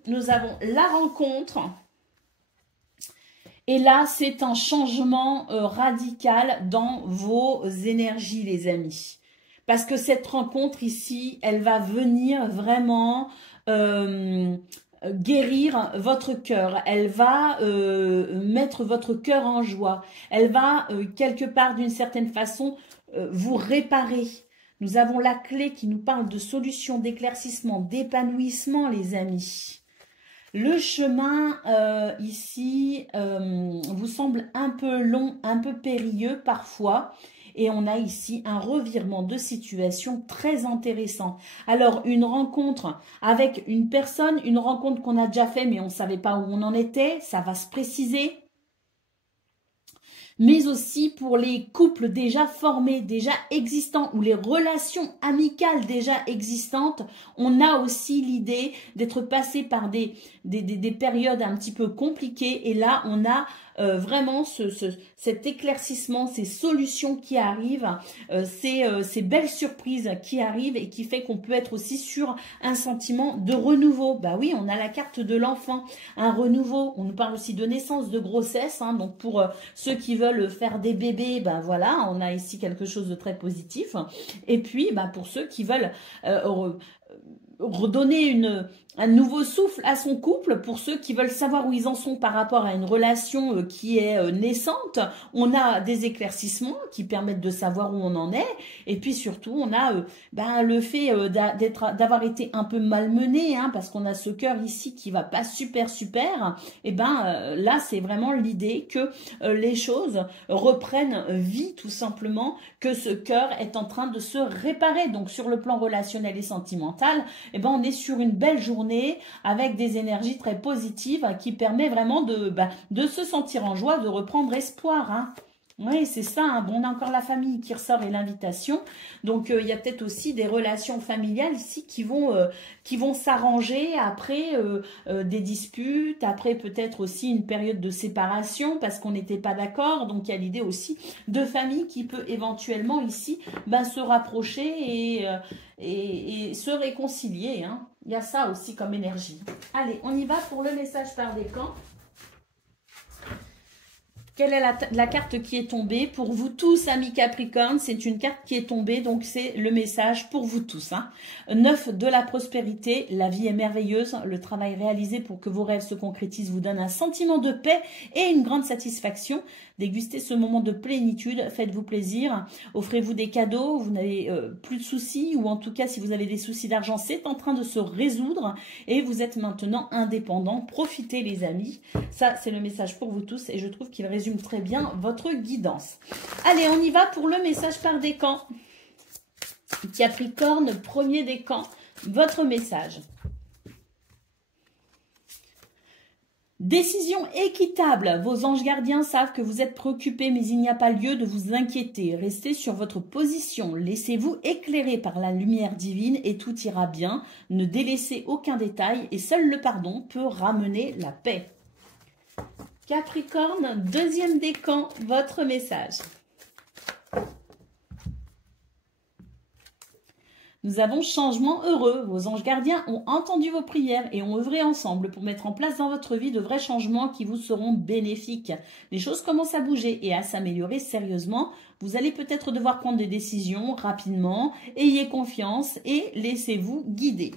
Nous avons la rencontre. Et là, c'est un changement radical dans vos énergies, les amis. Parce que cette rencontre ici, elle va venir vraiment guérir votre cœur. Elle va mettre votre cœur en joie. Elle va, quelque part, d'une certaine façon, vous réparer. Nous avons la clé qui nous parle de solution, d'éclaircissement, d'épanouissement, les amis. Le chemin ici vous semble un peu long, un peu périlleux parfois. Et on a ici un revirement de situation très intéressant. Alors, une rencontre avec une personne, une rencontre qu'on a déjà fait mais on ne savait pas où on en était, ça va se préciser. Mais aussi pour les couples déjà formés, déjà existants, ou les relations amicales déjà existantes, on a aussi l'idée d'être passé par des périodes un petit peu compliquées. Et là, on a vraiment cet éclaircissement, ces solutions qui arrivent, ces belles surprises qui arrivent et qui fait qu'on peut être aussi sur un sentiment de renouveau. Bah oui, on a la carte de l'enfant, un renouveau. On nous parle aussi de naissance, de grossesse. Hein, donc pour ceux qui veulent faire des bébés, ben voilà, on a ici quelque chose de très positif. Et puis, ben pour ceux qui veulent redonner un nouveau souffle à son couple, pour ceux qui veulent savoir où ils en sont par rapport à une relation qui est naissante, on a des éclaircissements qui permettent de savoir où on en est, et puis surtout on a le fait d'avoir été un peu malmené, hein, parce qu'on a ce cœur ici qui va pas super, et là c'est vraiment l'idée que les choses reprennent vie tout simplement, que ce cœur est en train de se réparer. Donc sur le plan relationnel et sentimental, on est sur une belle journée avec des énergies très positives qui permet vraiment de se sentir en joie, de reprendre espoir. Hein. Oui, c'est ça. Hein. Bon, on a encore la famille qui ressort et l'invitation. Donc, il y a peut-être aussi des relations familiales ici qui vont s'arranger après des disputes, après peut-être aussi une période de séparation parce qu'on n'était pas d'accord. Donc, il y a l'idée aussi de famille qui peut éventuellement ici se rapprocher et se réconcilier. Hein. Il y a ça aussi comme énergie. Allez, on y va pour le message par décan. Quelle est la carte qui est tombée pour vous tous, amis Capricorne? C'est une carte qui est tombée, donc c'est le message pour vous tous. Hein. 9 de la prospérité, la vie est merveilleuse, le travail réalisé pour que vos rêves se concrétisent vous donne un sentiment de paix et une grande satisfaction. Dégustez ce moment de plénitude, faites-vous plaisir, offrez-vous des cadeaux, vous n'avez plus de soucis, ou en tout cas si vous avez des soucis d'argent, c'est en train de se résoudre et vous êtes maintenant indépendant. Profitez les amis, ça c'est le message pour vous tous et je trouve qu'il résume résume très bien votre guidance. Allez, on y va pour le message par décan. Capricorne, premier décan, votre message. Décision équitable. Vos anges gardiens savent que vous êtes préoccupés, mais il n'y a pas lieu de vous inquiéter. Restez sur votre position. Laissez-vous éclairer par la lumière divine et tout ira bien. Ne délaissez aucun détail et seul le pardon peut ramener la paix. Capricorne, deuxième décan, votre message. Nous avons changement heureux. Vos anges gardiens ont entendu vos prières et ont œuvré ensemble pour mettre en place dans votre vie de vrais changements qui vous seront bénéfiques. Les choses commencent à bouger et à s'améliorer sérieusement. Vous allez peut-être devoir prendre des décisions rapidement. Ayez confiance et laissez-vous guider.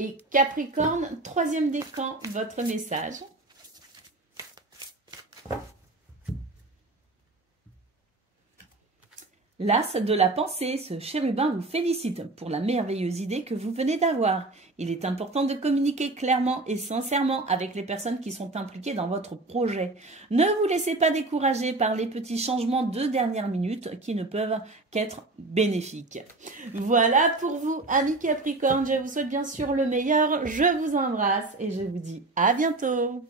Et Capricorne, troisième décan, votre message. L'as de la pensée, ce chérubin vous félicite pour la merveilleuse idée que vous venez d'avoir. Il est important de communiquer clairement et sincèrement avec les personnes qui sont impliquées dans votre projet. Ne vous laissez pas décourager par les petits changements de dernière minute qui ne peuvent qu'être bénéfiques. Voilà pour vous, amis Capricorne. Je vous souhaite bien sûr le meilleur. Je vous embrasse et je vous dis à bientôt.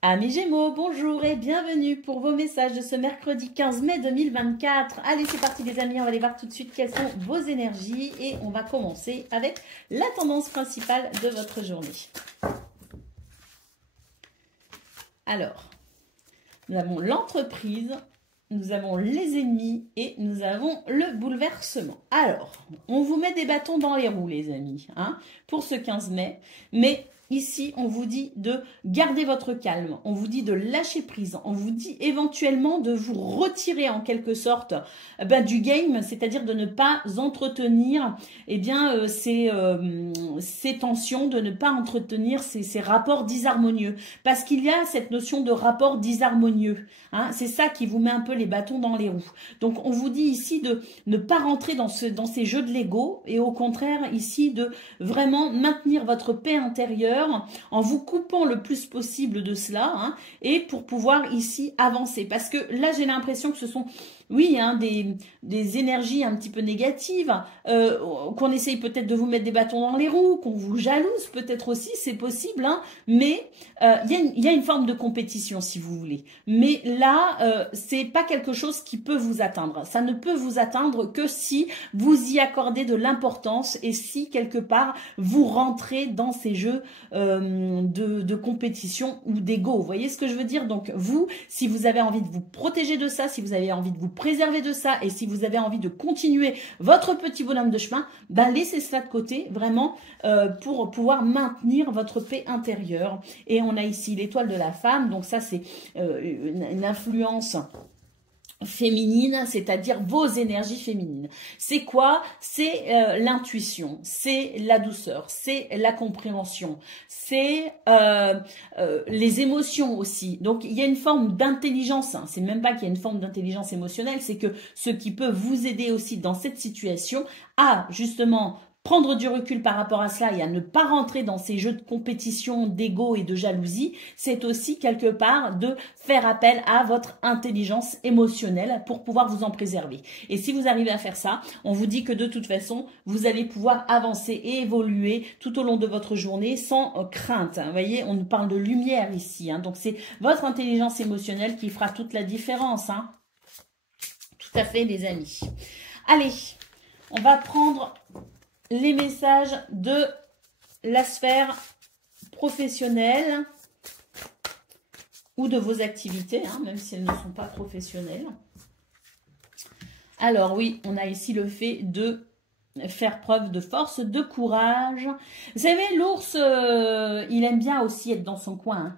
Amis Gémeaux, bonjour et bienvenue pour vos messages de ce mercredi 15 mai 2024. Allez, c'est parti les amis, on va aller voir tout de suite quelles sont vos énergies et on va commencer avec la tendance principale de votre journée. Alors, nous avons l'entreprise, nous avons les ennemis et nous avons le bouleversement. Alors, on vous met des bâtons dans les roues les amis, hein, pour ce 15 mai, mais... Ici, on vous dit de garder votre calme, on vous dit de lâcher prise, on vous dit éventuellement de vous retirer en quelque sorte du game, c'est-à-dire de ne pas entretenir ces tensions, de ne pas entretenir ces rapports disharmonieux. Parce qu'il y a cette notion de rapport disharmonieux, hein, c'est ça qui vous met un peu les bâtons dans les roues. Donc, on vous dit ici de ne pas rentrer dans ces jeux de l'ego et au contraire ici de vraiment maintenir votre paix intérieure en vous coupant le plus possible de cela hein, et pour pouvoir ici avancer. Parce que là, j'ai l'impression que ce sont, oui, hein, des énergies un petit peu négatives, qu'on essaye peut-être de vous mettre des bâtons dans les roues, qu'on vous jalouse peut-être aussi, c'est possible, hein, mais il y a une forme de compétition si vous voulez. Mais là, c'est pas quelque chose qui peut vous atteindre. Ça ne peut vous atteindre que si vous y accordez de l'importance et si quelque part vous rentrez dans ces jeux de compétition ou d'ego. Vous voyez ce que je veux dire? Donc vous, si vous avez envie de vous protéger de ça, si vous avez envie de vous préserver de ça et si vous avez envie de continuer votre petit bonhomme de chemin, laissez ça de côté vraiment pour pouvoir maintenir votre paix intérieure. Et on a ici l'étoile de la femme, donc ça c'est une influence féminine, c'est-à-dire vos énergies féminines. C'est quoi? C'est l'intuition, c'est la douceur, c'est la compréhension, c'est les émotions aussi. Donc, il y a une forme d'intelligence, hein. C'est même pas qu'il y a une forme d'intelligence émotionnelle, c'est que ce qui peut vous aider aussi dans cette situation à justement prendre du recul par rapport à cela et à ne pas rentrer dans ces jeux de compétition, d'ego et de jalousie, c'est aussi quelque part de faire appel à votre intelligence émotionnelle pour pouvoir vous en préserver. Et si vous arrivez à faire ça, on vous dit que de toute façon, vous allez pouvoir avancer et évoluer tout au long de votre journée sans crainte. Vous voyez, on nous parle de lumière ici, hein. Donc c'est votre intelligence émotionnelle qui fera toute la différence, hein. Tout à fait, les amis. Allez, on va prendre les messages de la sphère professionnelle ou de vos activités, hein, même si elles ne sont pas professionnelles. Alors oui, on a ici le fait de faire preuve de force, de courage. Vous savez, l'ours, il aime bien aussi être dans son coin, hein.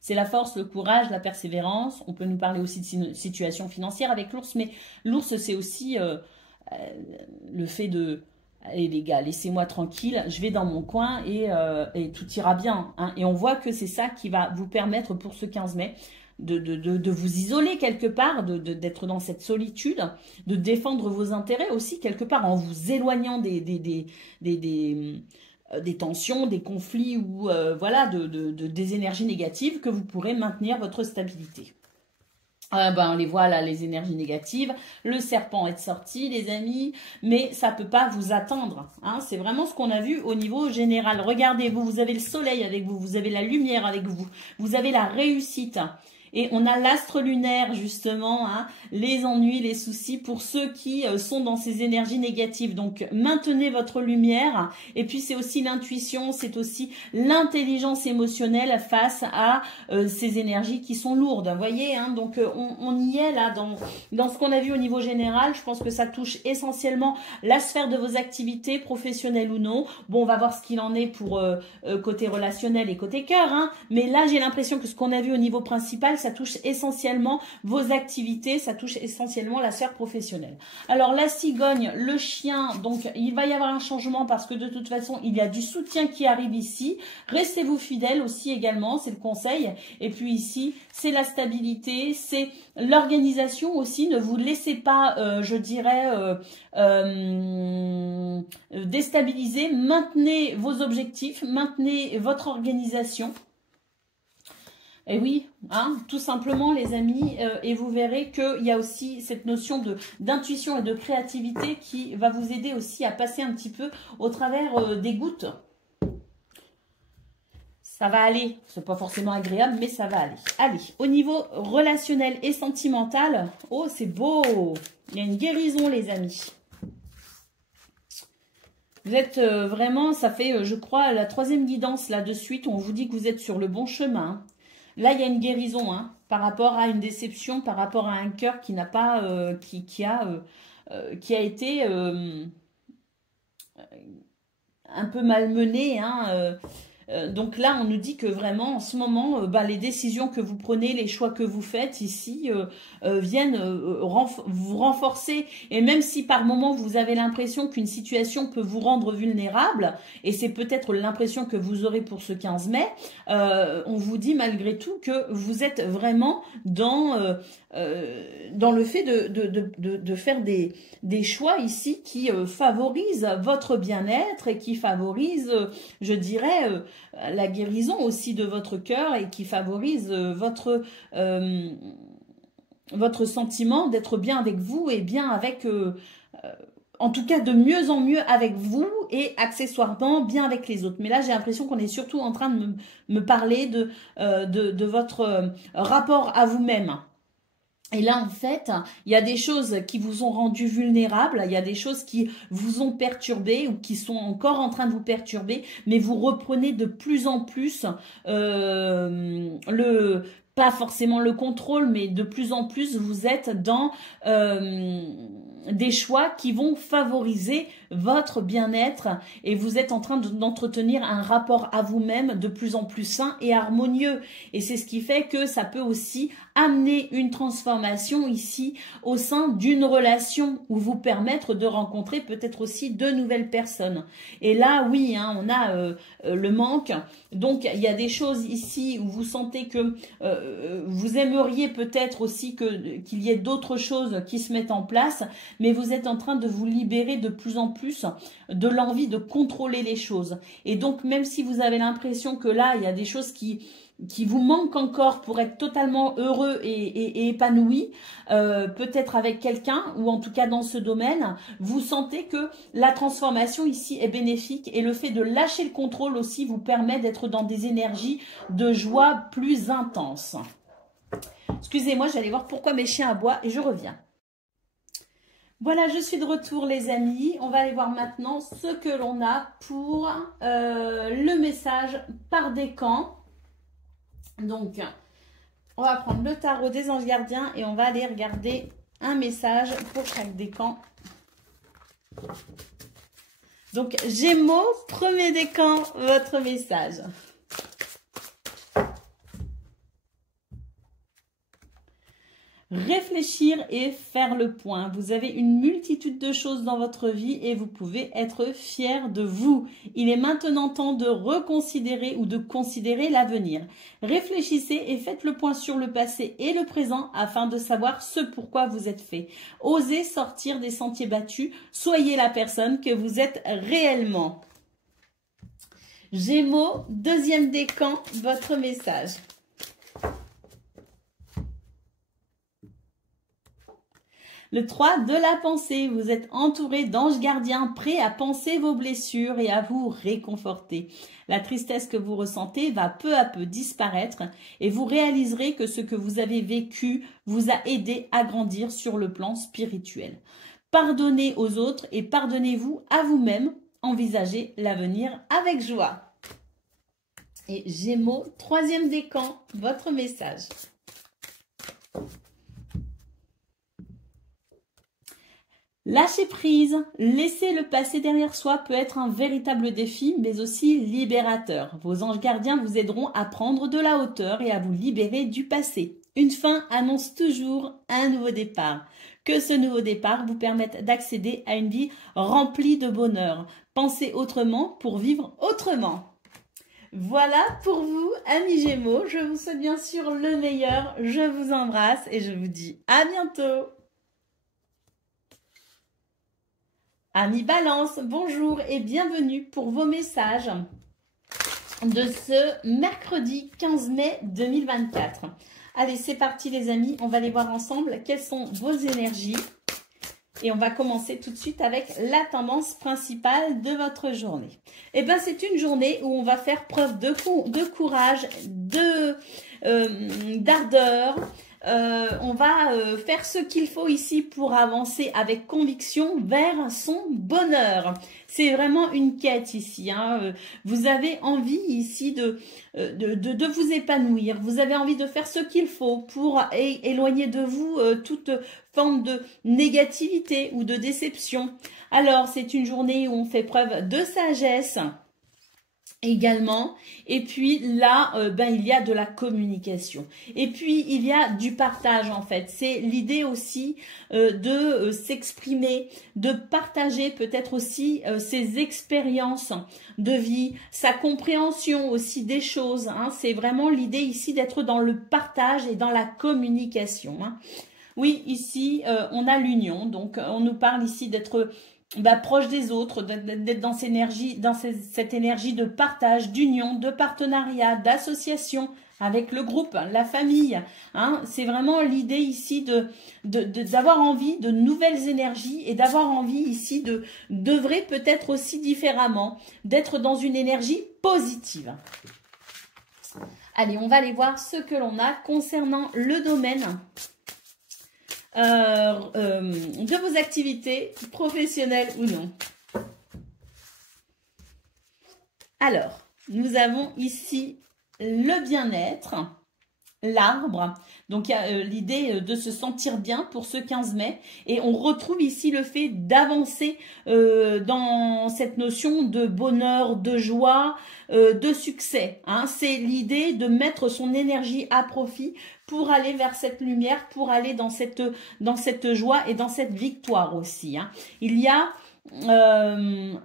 C'est la force, le courage, la persévérance. On peut nous parler aussi de situation financière avec l'ours, mais l'ours, c'est aussi le fait de... Allez les gars, laissez-moi tranquille, je vais dans mon coin et tout ira bien, hein. Et on voit que c'est ça qui va vous permettre pour ce 15 mai de vous isoler quelque part, d'être dans cette solitude, de défendre vos intérêts aussi quelque part en vous éloignant des tensions, des conflits ou voilà, des énergies négatives, que vous pourrez maintenir votre stabilité. On les voit là, les énergies négatives. Le serpent est sorti, les amis, mais ça peut pas vous atteindre. Hein. C'est vraiment ce qu'on a vu au niveau général. Regardez, vous avez le soleil avec vous, vous avez la lumière avec vous, vous avez la réussite. Et on a l'astre lunaire, justement, hein, les ennuis, les soucis pour ceux qui sont dans ces énergies négatives. Donc, maintenez votre lumière. Et puis, c'est aussi l'intuition, c'est aussi l'intelligence émotionnelle face à ces énergies qui sont lourdes. Vous voyez, hein, donc on y est là dans ce qu'on a vu au niveau général. Je pense que ça touche essentiellement la sphère de vos activités, professionnelles ou non. Bon, on va voir ce qu'il en est pour côté relationnel et côté cœur. Hein, mais là, j'ai l'impression que ce qu'on a vu au niveau principal, ça touche essentiellement vos activités, ça touche essentiellement la sphère professionnelle. Alors la cigogne, le chien, donc il va y avoir un changement parce que de toute façon, il y a du soutien qui arrive ici. Restez-vous fidèles aussi également, c'est le conseil. Et puis ici, c'est la stabilité, c'est l'organisation aussi. Ne vous laissez pas, je dirais, déstabiliser. Maintenez vos objectifs, maintenez votre organisation. Et oui, hein, tout simplement les amis, et vous verrez qu'il y a aussi cette notion d'intuition et de créativité qui va vous aider aussi à passer un petit peu au travers des gouttes. Ça va aller, c'est pas forcément agréable, mais ça va aller. Allez, au niveau relationnel et sentimental, oh c'est beau, il y a une guérison les amis. Vous êtes vraiment, ça fait je crois la 3e guidance là de suite, on vous dit que vous êtes sur le bon chemin. Là, il y a une guérison hein, par rapport à une déception, par rapport à un cœur qui n'a pas, qui a été un peu malmené. Hein, donc là, on nous dit que vraiment, en ce moment, les décisions que vous prenez, les choix que vous faites ici viennent vous renforcer. Et même si par moment, vous avez l'impression qu'une situation peut vous rendre vulnérable, et c'est peut-être l'impression que vous aurez pour ce 15 mai, on vous dit malgré tout que vous êtes vraiment dans le fait de faire des choix ici qui favorisent votre bien-être et qui favorisent, je dirais, la guérison aussi de votre cœur et qui favorise votre sentiment d'être bien avec vous et bien avec, en tout cas de mieux en mieux avec vous et accessoirement bien avec les autres. Mais là, j'ai l'impression qu'on est surtout en train de me parler de votre rapport à vous-même. Et là, en fait, il y a des choses qui vous ont rendu vulnérables, il y a des choses qui vous ont perturbé ou qui sont encore en train de vous perturber, mais vous reprenez de plus en plus pas forcément le contrôle, mais de plus en plus, vous êtes dans des choix qui vont favoriser votre bien-être et vous êtes en train d'entretenir un rapport à vous-même de plus en plus sain et harmonieux. Et c'est ce qui fait que ça peut aussi amener une transformation ici au sein d'une relation ou vous permettre de rencontrer peut-être aussi de nouvelles personnes. Et là, oui, hein, on a le manque. Donc, il y a des choses ici où vous sentez que vous aimeriez peut-être aussi qu'il y ait d'autres choses qui se mettent en place, mais vous êtes en train de vous libérer de plus en plus de l'envie de contrôler les choses. Et donc, même si vous avez l'impression que là, il y a des choses qui vous manquent encore pour être totalement heureux et épanoui, peut-être avec quelqu'un ou en tout cas dans ce domaine, vous sentez que la transformation ici est bénéfique et le fait de lâcher le contrôle aussi vous permet d'être dans des énergies de joie plus intenses. Excusez-moi, j'allais voir pourquoi mes chiens aboient et je reviens. Voilà, je suis de retour les amis. On va aller voir maintenant ce que l'on a pour le message par décan. Donc, on va prendre le tarot des anges gardiens et on va aller regarder un message pour chaque décan. Donc, Gémeaux, premier décan, votre message. Réfléchir et faire le point. Vous avez une multitude de choses dans votre vie et vous pouvez être fier de vous. Il est maintenant temps de reconsidérer ou de considérer l'avenir. Réfléchissez et faites le point sur le passé et le présent afin de savoir ce pourquoi vous êtes fait. Osez sortir des sentiers battus. Soyez la personne que vous êtes réellement. Gémeaux, deuxième décan, votre message. Le 3 de la pensée, vous êtes entouré d'anges gardiens prêts à penser vos blessures et à vous réconforter. La tristesse que vous ressentez va peu à peu disparaître et vous réaliserez que ce que vous avez vécu vous a aidé à grandir sur le plan spirituel. Pardonnez aux autres et pardonnez-vous à vous-même. Envisagez l'avenir avec joie. Et Gémeaux, troisième décan, votre message. Lâcher prise, laisser le passé derrière soi peut être un véritable défi, mais aussi libérateur. Vos anges gardiens vous aideront à prendre de la hauteur et à vous libérer du passé. Une fin annonce toujours un nouveau départ. Que ce nouveau départ vous permette d'accéder à une vie remplie de bonheur. Pensez autrement pour vivre autrement. Voilà pour vous, amis Gémeaux. Je vous souhaite bien sûr le meilleur. Je vous embrasse et je vous dis à bientôt. Amis Balance, bonjour et bienvenue pour vos messages de ce mercredi 15 mai 2024. Allez, c'est parti les amis, on va aller voir ensemble quelles sont vos énergies. Et on va commencer tout de suite avec la tendance principale de votre journée. Eh bien, c'est une journée où on va faire preuve de courage, d'ardeur. On va faire ce qu'il faut ici pour avancer avec conviction vers son bonheur. C'est vraiment une quête ici. Hein. Vous avez envie ici de vous épanouir. Vous avez envie de faire ce qu'il faut pour éloigner de vous toute forme de négativité ou de déception. Alors, c'est une journée où on fait preuve de sagesse également, et puis là il y a de la communication, et puis il y a du partage en fait. C'est l'idée aussi de s'exprimer, de partager peut-être aussi ses expériences de vie, sa compréhension aussi des choses, hein. C'est vraiment l'idée ici d'être dans le partage et dans la communication, hein. Oui, ici on a l'union, donc on nous parle ici d'être proche des autres, d'être dans cette énergie de partage, d'union, de partenariat, d'association avec le groupe, la famille. Hein. C'est vraiment l'idée ici d'avoir envie de nouvelles énergies et d'avoir envie ici d'œuvrer peut-être aussi différemment, d'être dans une énergie positive. Allez, on va aller voir ce que l'on a concernant le domaine de vos activités professionnelles ou non. Alors, nous avons ici le bien-être, l'arbre. Donc, il y a l'idée de se sentir bien pour ce 15 mai. Et on retrouve ici le fait d'avancer dans cette notion de bonheur, de joie, de succès. Hein. C'est l'idée de mettre son énergie à profit pour aller vers cette lumière, pour aller dans cette joie et dans cette victoire aussi. Hein. Il y a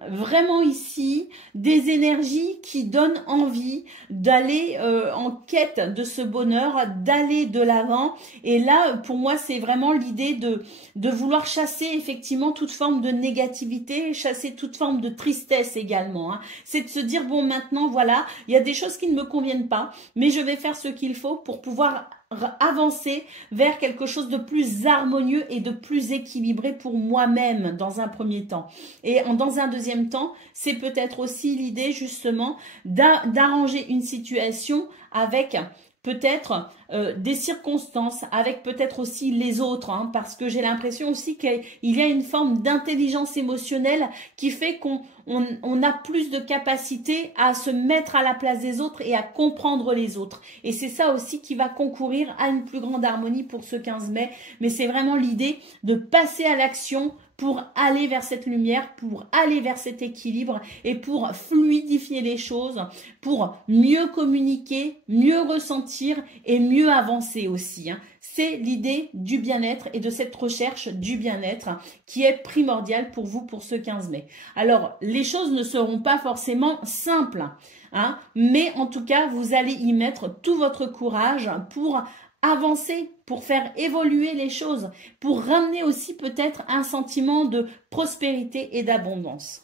vraiment ici des énergies qui donnent envie d'aller en quête de ce bonheur, d'aller de l'avant. Et là, pour moi, c'est vraiment l'idée de vouloir chasser effectivement toute forme de négativité, chasser toute forme de tristesse également. Hein. C'est de se dire, bon, maintenant, voilà, il y a des choses qui ne me conviennent pas, mais je vais faire ce qu'il faut pour pouvoir avancer vers quelque chose de plus harmonieux et de plus équilibré pour moi-même dans un premier temps. Et dans un deuxième temps, c'est peut-être aussi l'idée justement d'arranger une situation avec peut-être des circonstances, avec peut-être aussi les autres, hein, parce que j'ai l'impression aussi qu'il y a une forme d'intelligence émotionnelle qui fait qu'on a plus de capacité à se mettre à la place des autres et à comprendre les autres. Et c'est ça aussi qui va concourir à une plus grande harmonie pour ce 15 mai. Mais c'est vraiment l'idée de passer à l'action pour aller vers cette lumière, pour aller vers cet équilibre et pour fluidifier les choses, pour mieux communiquer, mieux ressentir et mieux avancer aussi. Hein. C'est l'idée du bien-être et de cette recherche du bien-être qui est primordiale pour vous pour ce 15 mai. Alors, les choses ne seront pas forcément simples, hein, mais en tout cas, vous allez y mettre tout votre courage pour avancer, pour faire évoluer les choses, pour ramener aussi peut-être un sentiment de prospérité et d'abondance.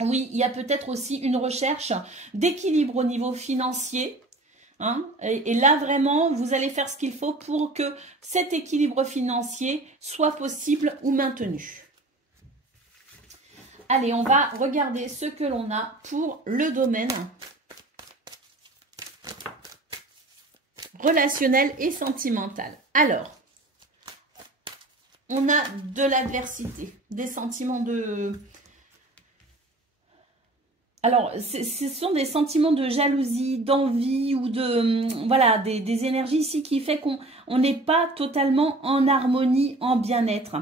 Oui, il y a peut-être aussi une recherche d'équilibre au niveau financier. Hein, et là, vraiment, vous allez faire ce qu'il faut pour que cet équilibre financier soit possible ou maintenu. Allez, on va regarder ce que l'on a pour le domaine relationnel et sentimental. Alors, on a de l'adversité, des sentiments de... Alors, ce sont des sentiments de jalousie, d'envie ou de... Voilà, des énergies ici qui fait qu'on n'est pas totalement en harmonie, en bien-être.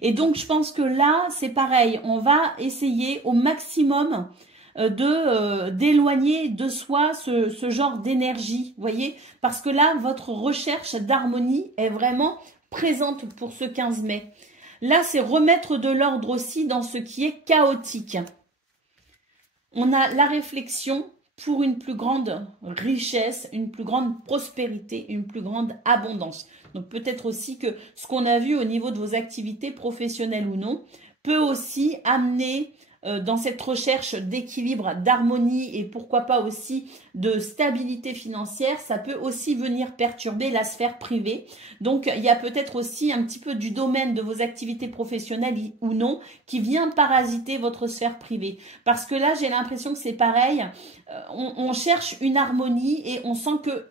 Et donc, je pense que là, c'est pareil. On va essayer au maximum d'éloigner de soi ce genre d'énergie, vous voyez, parce que là, votre recherche d'harmonie est vraiment présente pour ce 15 mai. Là, c'est remettre de l'ordre aussi dans ce qui est chaotique. On a la réflexion pour une plus grande richesse, une plus grande prospérité, une plus grande abondance. Donc peut-être aussi que ce qu'on a vu au niveau de vos activités professionnelles ou non peut aussi amener dans cette recherche d'équilibre, d'harmonie et pourquoi pas aussi de stabilité financière, ça peut aussi venir perturber la sphère privée. Donc il y a peut-être aussi un petit peu du domaine de vos activités professionnelles ou non qui vient parasiter votre sphère privée. Parce que là, j'ai l'impression que c'est pareil, on cherche une harmonie et on sent que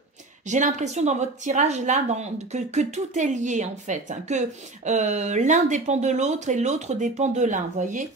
j'ai l'impression dans votre tirage là que tout est lié en fait, que l'un dépend de l'autre et l'autre dépend de l'un, vous voyez.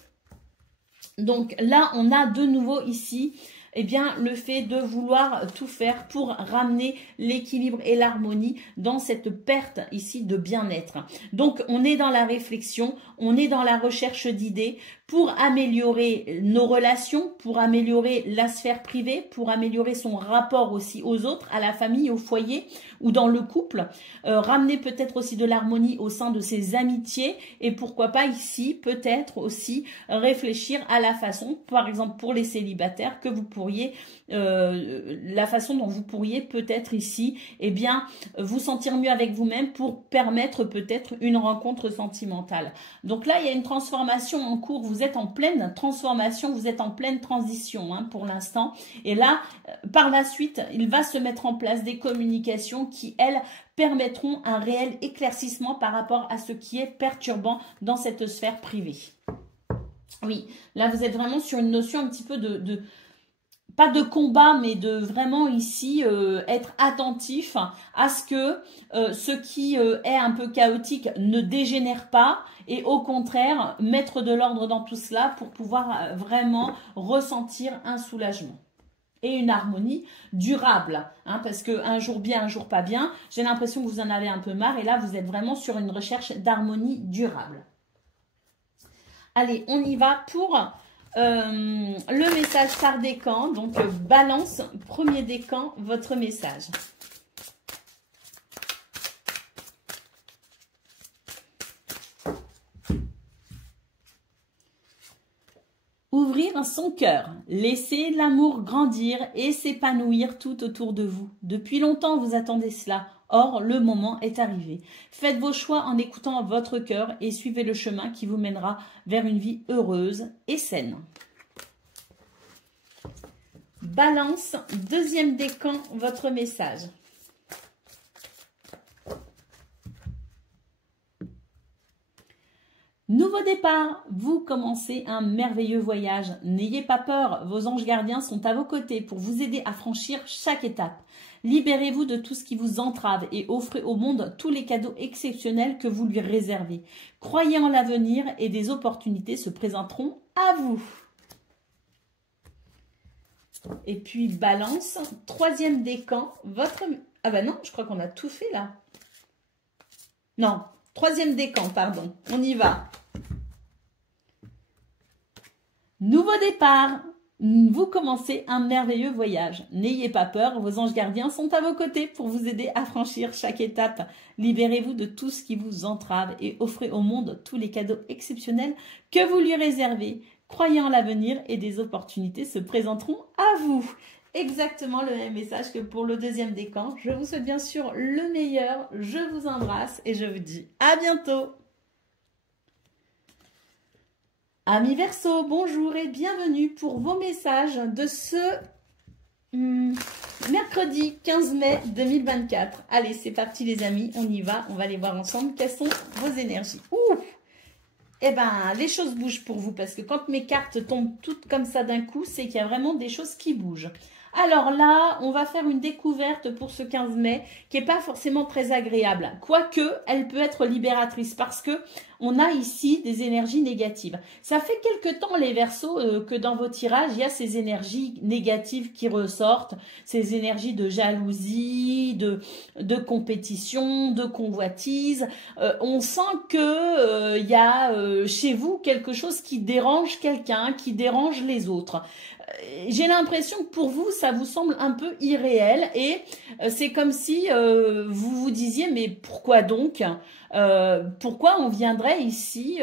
Donc là, on a de nouveau ici, eh bien, le fait de vouloir tout faire pour ramener l'équilibre et l'harmonie dans cette perte ici de bien-être. Donc, on est dans la réflexion, on est dans la recherche d'idées pour améliorer nos relations, pour améliorer la sphère privée, pour améliorer son rapport aussi aux autres, à la famille, au foyer ou dans le couple, ramener peut-être aussi de l'harmonie au sein de ses amitiés et pourquoi pas ici peut-être aussi réfléchir à la façon, par exemple pour les célibataires, que vous pourriez, la façon dont vous pourriez peut-être ici, eh bien, vous sentir mieux avec vous-même pour permettre peut-être une rencontre sentimentale. Donc là, il y a une transformation en cours, vous êtes en pleine transformation, vous êtes en pleine transition hein, pour l'instant. Et là, par la suite, il va se mettre en place des communications qui, elles, permettront un réel éclaircissement par rapport à ce qui est perturbant dans cette sphère privée. Oui, là, vous êtes vraiment sur une notion un petit peu pas de combat, mais de vraiment ici être attentif à ce que ce qui est un peu chaotique ne dégénère pas et au contraire, mettre de l'ordre dans tout cela pour pouvoir vraiment ressentir un soulagement et une harmonie durable, hein, parce que un jour bien, un jour pas bien, j'ai l'impression que vous en avez un peu marre et là, vous êtes vraiment sur une recherche d'harmonie durable. Allez, on y va pour le message par décan. Donc, balance, premier décan, votre message. Ouvrir son cœur, laisser l'amour grandir et s'épanouir tout autour de vous. Depuis longtemps, vous attendez cela. Or, le moment est arrivé. Faites vos choix en écoutant votre cœur et suivez le chemin qui vous mènera vers une vie heureuse et saine. Balance, deuxième décan, votre message. Nouveau départ, vous commencez un merveilleux voyage. N'ayez pas peur, vos anges gardiens sont à vos côtés pour vous aider à franchir chaque étape. Libérez-vous de tout ce qui vous entrave et offrez au monde tous les cadeaux exceptionnels que vous lui réservez. Croyez en l'avenir et des opportunités se présenteront à vous. Et puis balance, troisième décan, votre... Ah bah non, je crois qu'on a tout fait là. Non, troisième décan, pardon, on y va. Nouveau départ, vous commencez un merveilleux voyage. N'ayez pas peur, vos anges gardiens sont à vos côtés pour vous aider à franchir chaque étape. Libérez-vous de tout ce qui vous entrave et offrez au monde tous les cadeaux exceptionnels que vous lui réservez. Croyez en l'avenir et des opportunités se présenteront à vous. Exactement le même message que pour le deuxième décan. Je vous souhaite bien sûr le meilleur. Je vous embrasse et je vous dis à bientôt. Amis Verseau, bonjour et bienvenue pour vos messages de ce mercredi 15 mai 2024. Allez, c'est parti les amis, on y va, on va aller voir ensemble quelles sont vos énergies. Ouh! Eh ben, les choses bougent pour vous parce que quand mes cartes tombent toutes comme ça d'un coup, c'est qu'il y a vraiment des choses qui bougent. Alors là, on va faire une découverte pour ce 15 mai qui n'est pas forcément très agréable. Quoique, elle peut être libératrice parce que on a ici des énergies négatives. Ça fait quelque temps, les Verseaux, que dans vos tirages, il y a ces énergies négatives qui ressortent, ces énergies de jalousie, de compétition, de convoitise. On sent que il y a chez vous quelque chose qui dérange quelqu'un, qui dérange les autres. J'ai l'impression que pour vous, ça vous semble un peu irréel et c'est comme si vous vous disiez, mais pourquoi donc pourquoi on viendrait ici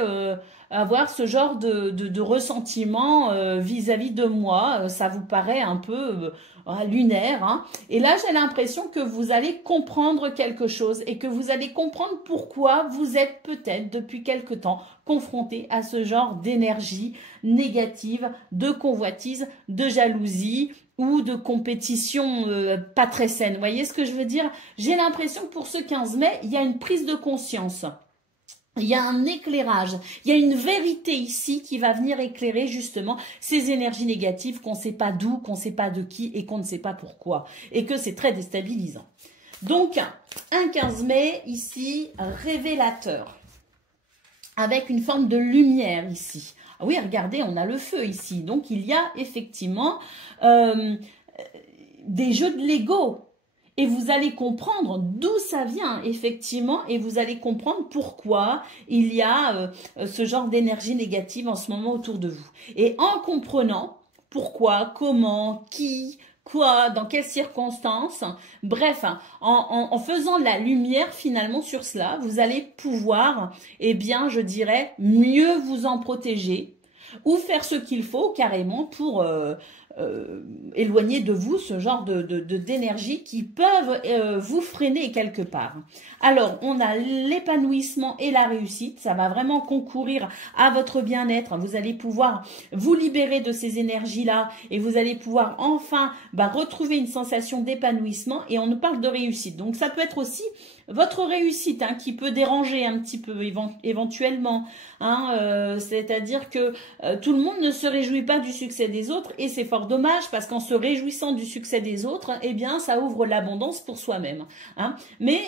avoir ce genre de ressentiment vis-à-vis de moi? Ça vous paraît un peu lunaire, hein? Et là, j'ai l'impression que vous allez comprendre quelque chose et que vous allez comprendre pourquoi vous êtes peut-être depuis quelque temps confronté à ce genre d'énergie négative, de convoitise, de jalousie ou de compétition pas très saine. Vous voyez ce que je veux dire? J'ai l'impression que pour ce 15 mai, il y a une prise de conscience. Il y a un éclairage, il y a une vérité ici qui va venir éclairer justement ces énergies négatives qu'on ne sait pas d'où, qu'on ne sait pas de qui et qu'on ne sait pas pourquoi. Et que c'est très déstabilisant. Donc, un 15 mai ici, révélateur. Avec une forme de lumière ici. Ah oui, regardez, on a le feu ici. Donc, il y a effectivement des jeux de Lego. Et vous allez comprendre d'où ça vient, effectivement, et vous allez comprendre pourquoi il y a ce genre d'énergie négative en ce moment autour de vous. Et en comprenant pourquoi, comment, qui, quoi, dans quelles circonstances, bref, en faisant la lumière finalement sur cela, vous allez pouvoir, eh bien, je dirais, mieux vous en protéger ou faire ce qu'il faut carrément pour éloigner de vous ce genre d'énergie qui peuvent vous freiner quelque part. Alors, on a l'épanouissement et la réussite. Ça va vraiment concourir à votre bien-être. Vous allez pouvoir vous libérer de ces énergies-là et vous allez pouvoir enfin retrouver une sensation d'épanouissement. Et on nous parle de réussite. Donc, ça peut être aussi votre réussite qui peut déranger un petit peu éventuellement. C'est-à-dire que tout le monde ne se réjouit pas du succès des autres et c'est fort dommage parce qu'en se réjouissant du succès des autres, eh bien, ça ouvre l'abondance pour soi-même. Mais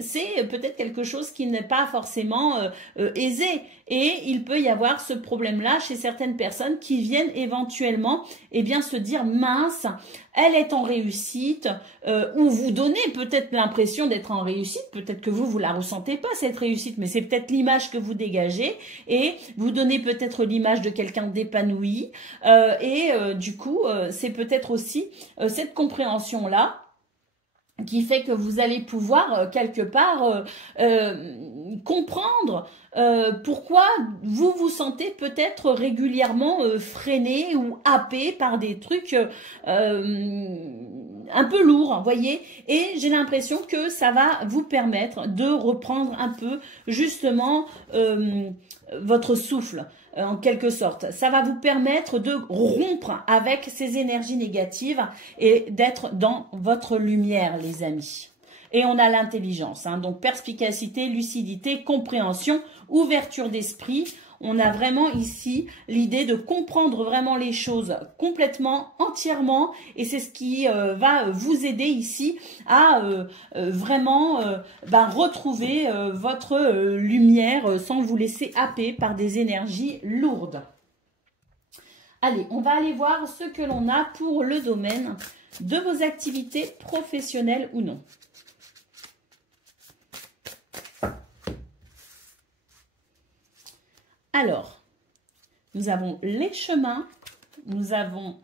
c'est peut-être quelque chose qui n'est pas forcément aisé et il peut y avoir ce problème-là chez certaines personnes qui viennent éventuellement se dire mince, elle est en réussite ou vous donnez peut-être l'impression d'être en réussite, peut-être que vous la ressentez pas cette réussite, mais c'est peut-être l'image que vous dégagez et vous donnez peut-être l'image de quelqu'un d'épanoui du coup c'est peut-être aussi cette compréhension-là qui fait que vous allez pouvoir quelque part comprendre pourquoi vous vous sentez peut-être régulièrement freiné ou happé par des trucs un peu lourds, voyez, et j'ai l'impression que ça va vous permettre de reprendre un peu justement votre souffle. En quelque sorte, ça va vous permettre de rompre avec ces énergies négatives et d'être dans votre lumière, les amis. Et on a l'intelligence, donc perspicacité, lucidité, compréhension, ouverture d'esprit. On a vraiment ici l'idée de comprendre vraiment les choses complètement, entièrement. Et c'est ce qui va vous aider ici à vraiment retrouver votre lumière sans vous laisser happer par des énergies lourdes. Allez, on va aller voir ce que l'on a pour le domaine de vos activités professionnelles ou non. Alors, nous avons les chemins, nous avons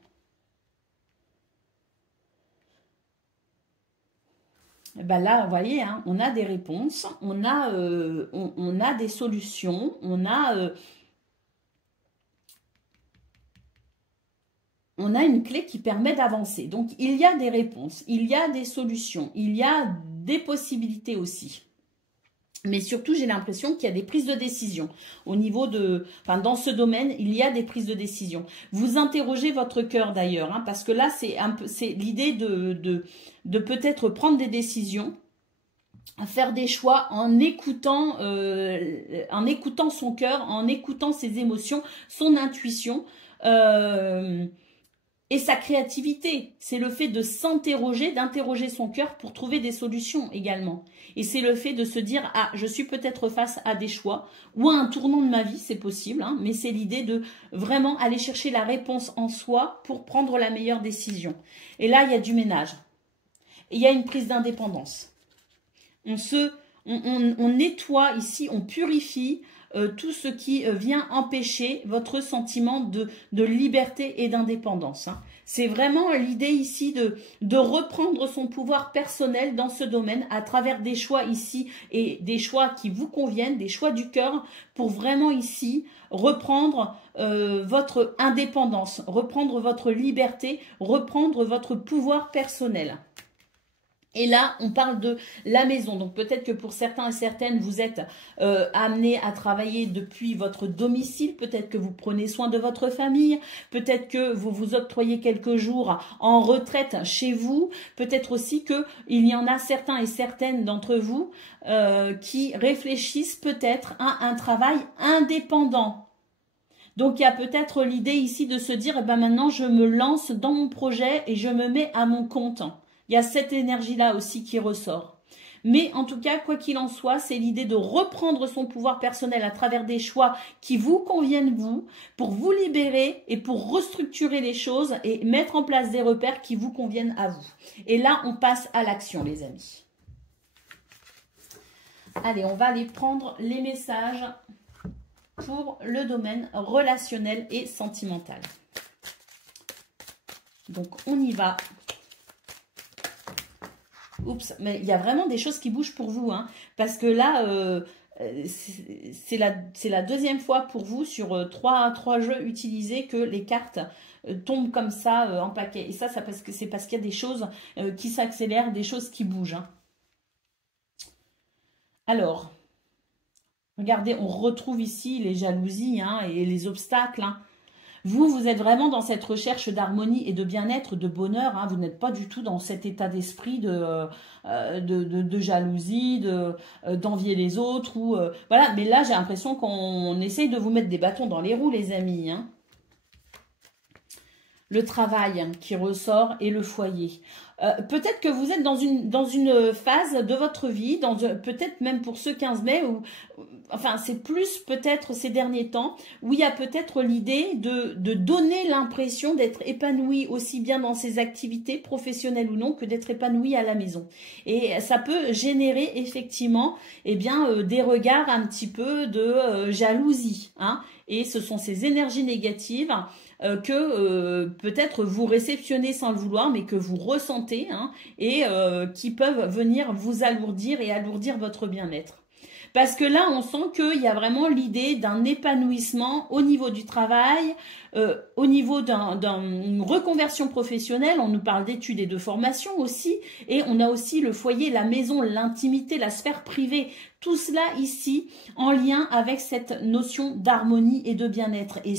là, vous voyez, on a des réponses, on a des solutions, on a une clé qui permet d'avancer. Donc, il y a des réponses, il y a des solutions, il y a des possibilités aussi. Mais surtout, j'ai l'impression qu'il y a des prises de décision au niveau de, enfin, dans ce domaine, il y a des prises de décision. Vous interrogez votre cœur d'ailleurs, hein, parce que là, c'est un peu, c'est l'idée de peut-être prendre des décisions, faire des choix en écoutant son cœur, en écoutant ses émotions, son intuition. Et sa créativité, c'est le fait de s'interroger, d'interroger son cœur pour trouver des solutions également. Et c'est le fait de se dire, ah, je suis peut-être face à des choix ou à un tournant de ma vie, c'est possible, hein, mais c'est l'idée de vraiment aller chercher la réponse en soi pour prendre la meilleure décision. Et là, il y a du ménage. Et il y a une prise d'indépendance. On nettoie ici, on purifie tout ce qui vient empêcher votre sentiment de liberté et d'indépendance. Hein. C'est vraiment l'idée ici de reprendre son pouvoir personnel dans ce domaine à travers des choix ici et des choix qui vous conviennent, des choix du cœur pour vraiment ici reprendre votre indépendance, reprendre votre liberté, reprendre votre pouvoir personnel. Et là, on parle de la maison. Donc, peut-être que pour certains et certaines, vous êtes amenés à travailler depuis votre domicile. Peut-être que vous prenez soin de votre famille. Peut-être que vous vous octroyez quelques jours en retraite chez vous. Peut-être aussi qu'il y en a certains et certaines d'entre vous qui réfléchissent peut-être à un travail indépendant. Donc, il y a peut-être l'idée ici de se dire, eh ben, maintenant, je me lance dans mon projet et je me mets à mon compte. Il y a cette énergie-là aussi qui ressort. Mais en tout cas, quoi qu'il en soit, c'est l'idée de reprendre son pouvoir personnel à travers des choix qui vous conviennent vous, pour vous libérer et pour restructurer les choses et mettre en place des repères qui vous conviennent à vous. Et là, on passe à l'action, les amis. Allez, on va aller prendre les messages pour le domaine relationnel et sentimental. Donc, on y va. Oups, mais il y a vraiment des choses qui bougent pour vous, hein, parce que là, c'est la deuxième fois pour vous sur trois jeux utilisés que les cartes tombent comme ça en paquet. Et ça c'est parce qu'il y a des choses qui s'accélèrent, des choses qui bougent. Hein. Alors, regardez, on retrouve ici les jalousies hein, et les obstacles. Hein. Vous êtes vraiment dans cette recherche d'harmonie et de bien-être, de bonheur. Hein. Vous n'êtes pas du tout dans cet état d'esprit de jalousie, d'envier les autres. Voilà. Mais là, j'ai l'impression qu'on essaye de vous mettre des bâtons dans les roues, les amis. Hein. Le travail hein, qui ressort et le foyer. Peut-être que vous êtes dans une phase de votre vie, peut-être même pour ce 15 mai, enfin c'est plus peut-être ces derniers temps, où il y a peut-être l'idée de donner l'impression d'être épanoui aussi bien dans ses activités professionnelles ou non, que d'être épanoui à la maison. Et ça peut générer effectivement eh bien, des regards un petit peu de jalousie. Hein, et ce sont ces énergies négatives que peut-être vous réceptionnez sans le vouloir, mais que vous ressentez hein, et qui peuvent venir vous alourdir et alourdir votre bien-être. Parce que là, on sent qu'il y a vraiment l'idée d'un épanouissement au niveau du travail, au niveau d'une reconversion professionnelle. On nous parle d'études et de formation aussi. Et on a aussi le foyer, la maison, l'intimité, la sphère privée. Tout cela ici en lien avec cette notion d'harmonie et de bien-être. Et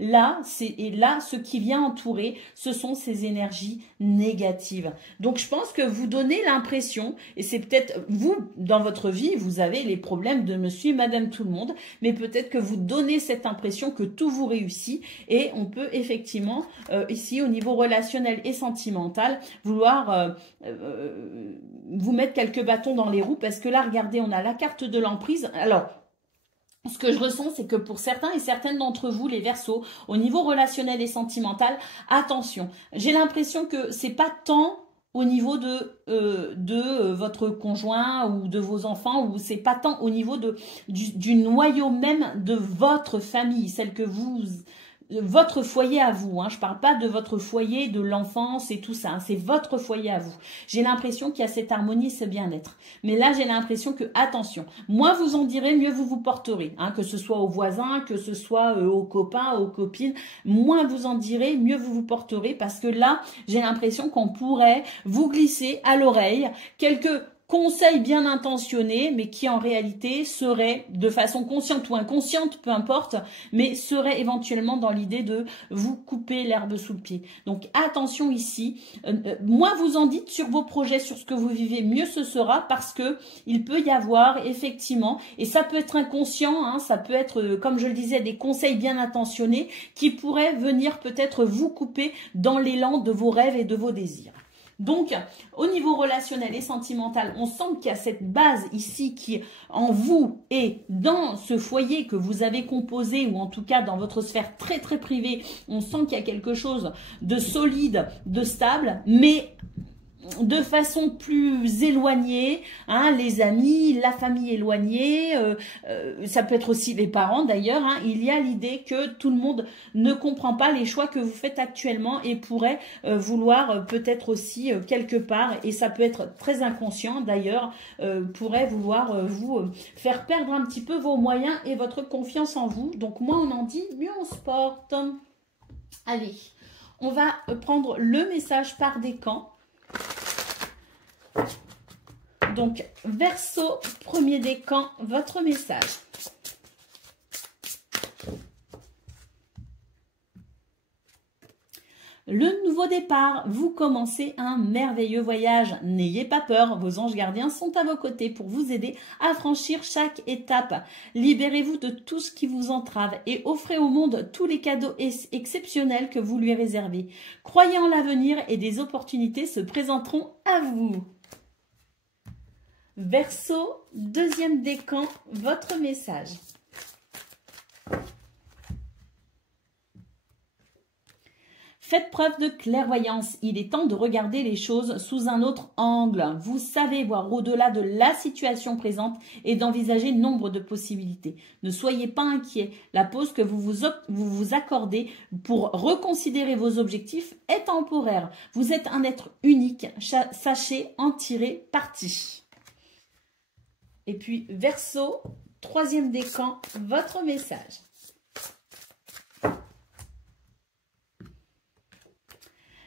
là, ce qui vient entourer, ce sont ces énergies négatives. Donc, je pense que vous donnez l'impression, et c'est peut-être vous, dans votre vie, vous avez les problèmes de monsieur et madame tout le monde, mais peut-être que vous donnez cette impression que tout vous réussit et on peut effectivement, ici, au niveau relationnel et sentimental, vouloir vous mettre quelques bâtons dans les roues parce que là, regardez, on a la carte de l'emprise. Alors, ce que je ressens, c'est que pour certains et certaines d'entre vous, les Verseaux, au niveau relationnel et sentimental, attention. J'ai l'impression que c'est pas tant au niveau de votre conjoint ou de vos enfants, ou c'est pas tant au niveau du noyau même de votre famille, celle que votre foyer à vous, hein. Je parle pas de votre foyer de l'enfance et tout ça, hein. C'est votre foyer à vous. J'ai l'impression qu'il y a cette harmonie, ce bien-être. Mais là, j'ai l'impression que, attention, moins vous en direz, mieux vous vous porterez, hein. Que ce soit aux voisins, que ce soit aux copains, aux copines, moins vous en direz, mieux vous vous porterez, parce que là, j'ai l'impression qu'on pourrait vous glisser à l'oreille quelques conseils bien intentionnés, mais qui en réalité seraient, de façon consciente ou inconsciente, peu importe, mais seraient éventuellement dans l'idée de vous couper l'herbe sous le pied. Donc attention ici, moins vous en dites sur vos projets, sur ce que vous vivez, mieux ce sera, parce que il peut y avoir effectivement, et ça peut être inconscient, hein, ça peut être, comme je le disais, des conseils bien intentionnés qui pourraient venir peut-être vous couper dans l'élan de vos rêves et de vos désirs. Donc, au niveau relationnel et sentimental, on sent qu'il y a cette base ici qui, en vous et dans ce foyer que vous avez composé, ou en tout cas dans votre sphère très très privée, on sent qu'il y a quelque chose de solide, de stable, mais de façon plus éloignée, hein, les amis, la famille éloignée, ça peut être aussi les parents d'ailleurs, hein, il y a l'idée que tout le monde ne comprend pas les choix que vous faites actuellement et pourrait vouloir peut-être aussi quelque part, et ça peut être très inconscient d'ailleurs, pourrait vouloir vous faire perdre un petit peu vos moyens et votre confiance en vous. Donc moins on en dit, mieux on se porte. Allez, on va prendre le message par décan. Donc, Verseau, premier décan, votre message. Le nouveau départ, vous commencez un merveilleux voyage. N'ayez pas peur, vos anges gardiens sont à vos côtés pour vous aider à franchir chaque étape. Libérez-vous de tout ce qui vous entrave et offrez au monde tous les cadeaux exceptionnels que vous lui réservez. Croyez en l'avenir et des opportunités se présenteront à vous. Verseau, deuxième décan, votre message. Faites preuve de clairvoyance, il est temps de regarder les choses sous un autre angle. Vous savez voir au-delà de la situation présente et d'envisager nombre de possibilités. Ne soyez pas inquiets, la pause que vous accordez pour reconsidérer vos objectifs est temporaire. Vous êtes un être unique, sachez en tirer parti. Et puis, Verseau, troisième décan, votre message.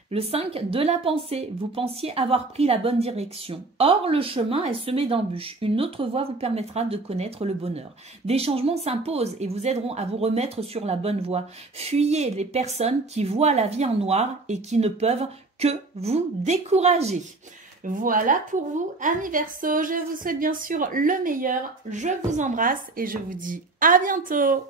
Le 5 de la pensée, vous pensiez avoir pris la bonne direction. Or, le chemin est semé d'embûches. Une autre voie vous permettra de connaître le bonheur. Des changements s'imposent et vous aideront à vous remettre sur la bonne voie. Fuyez les personnes qui voient la vie en noir et qui ne peuvent que vous décourager. Voilà pour vous, amis Verseau. Je vous souhaite bien sûr le meilleur. Je vous embrasse et je vous dis à bientôt.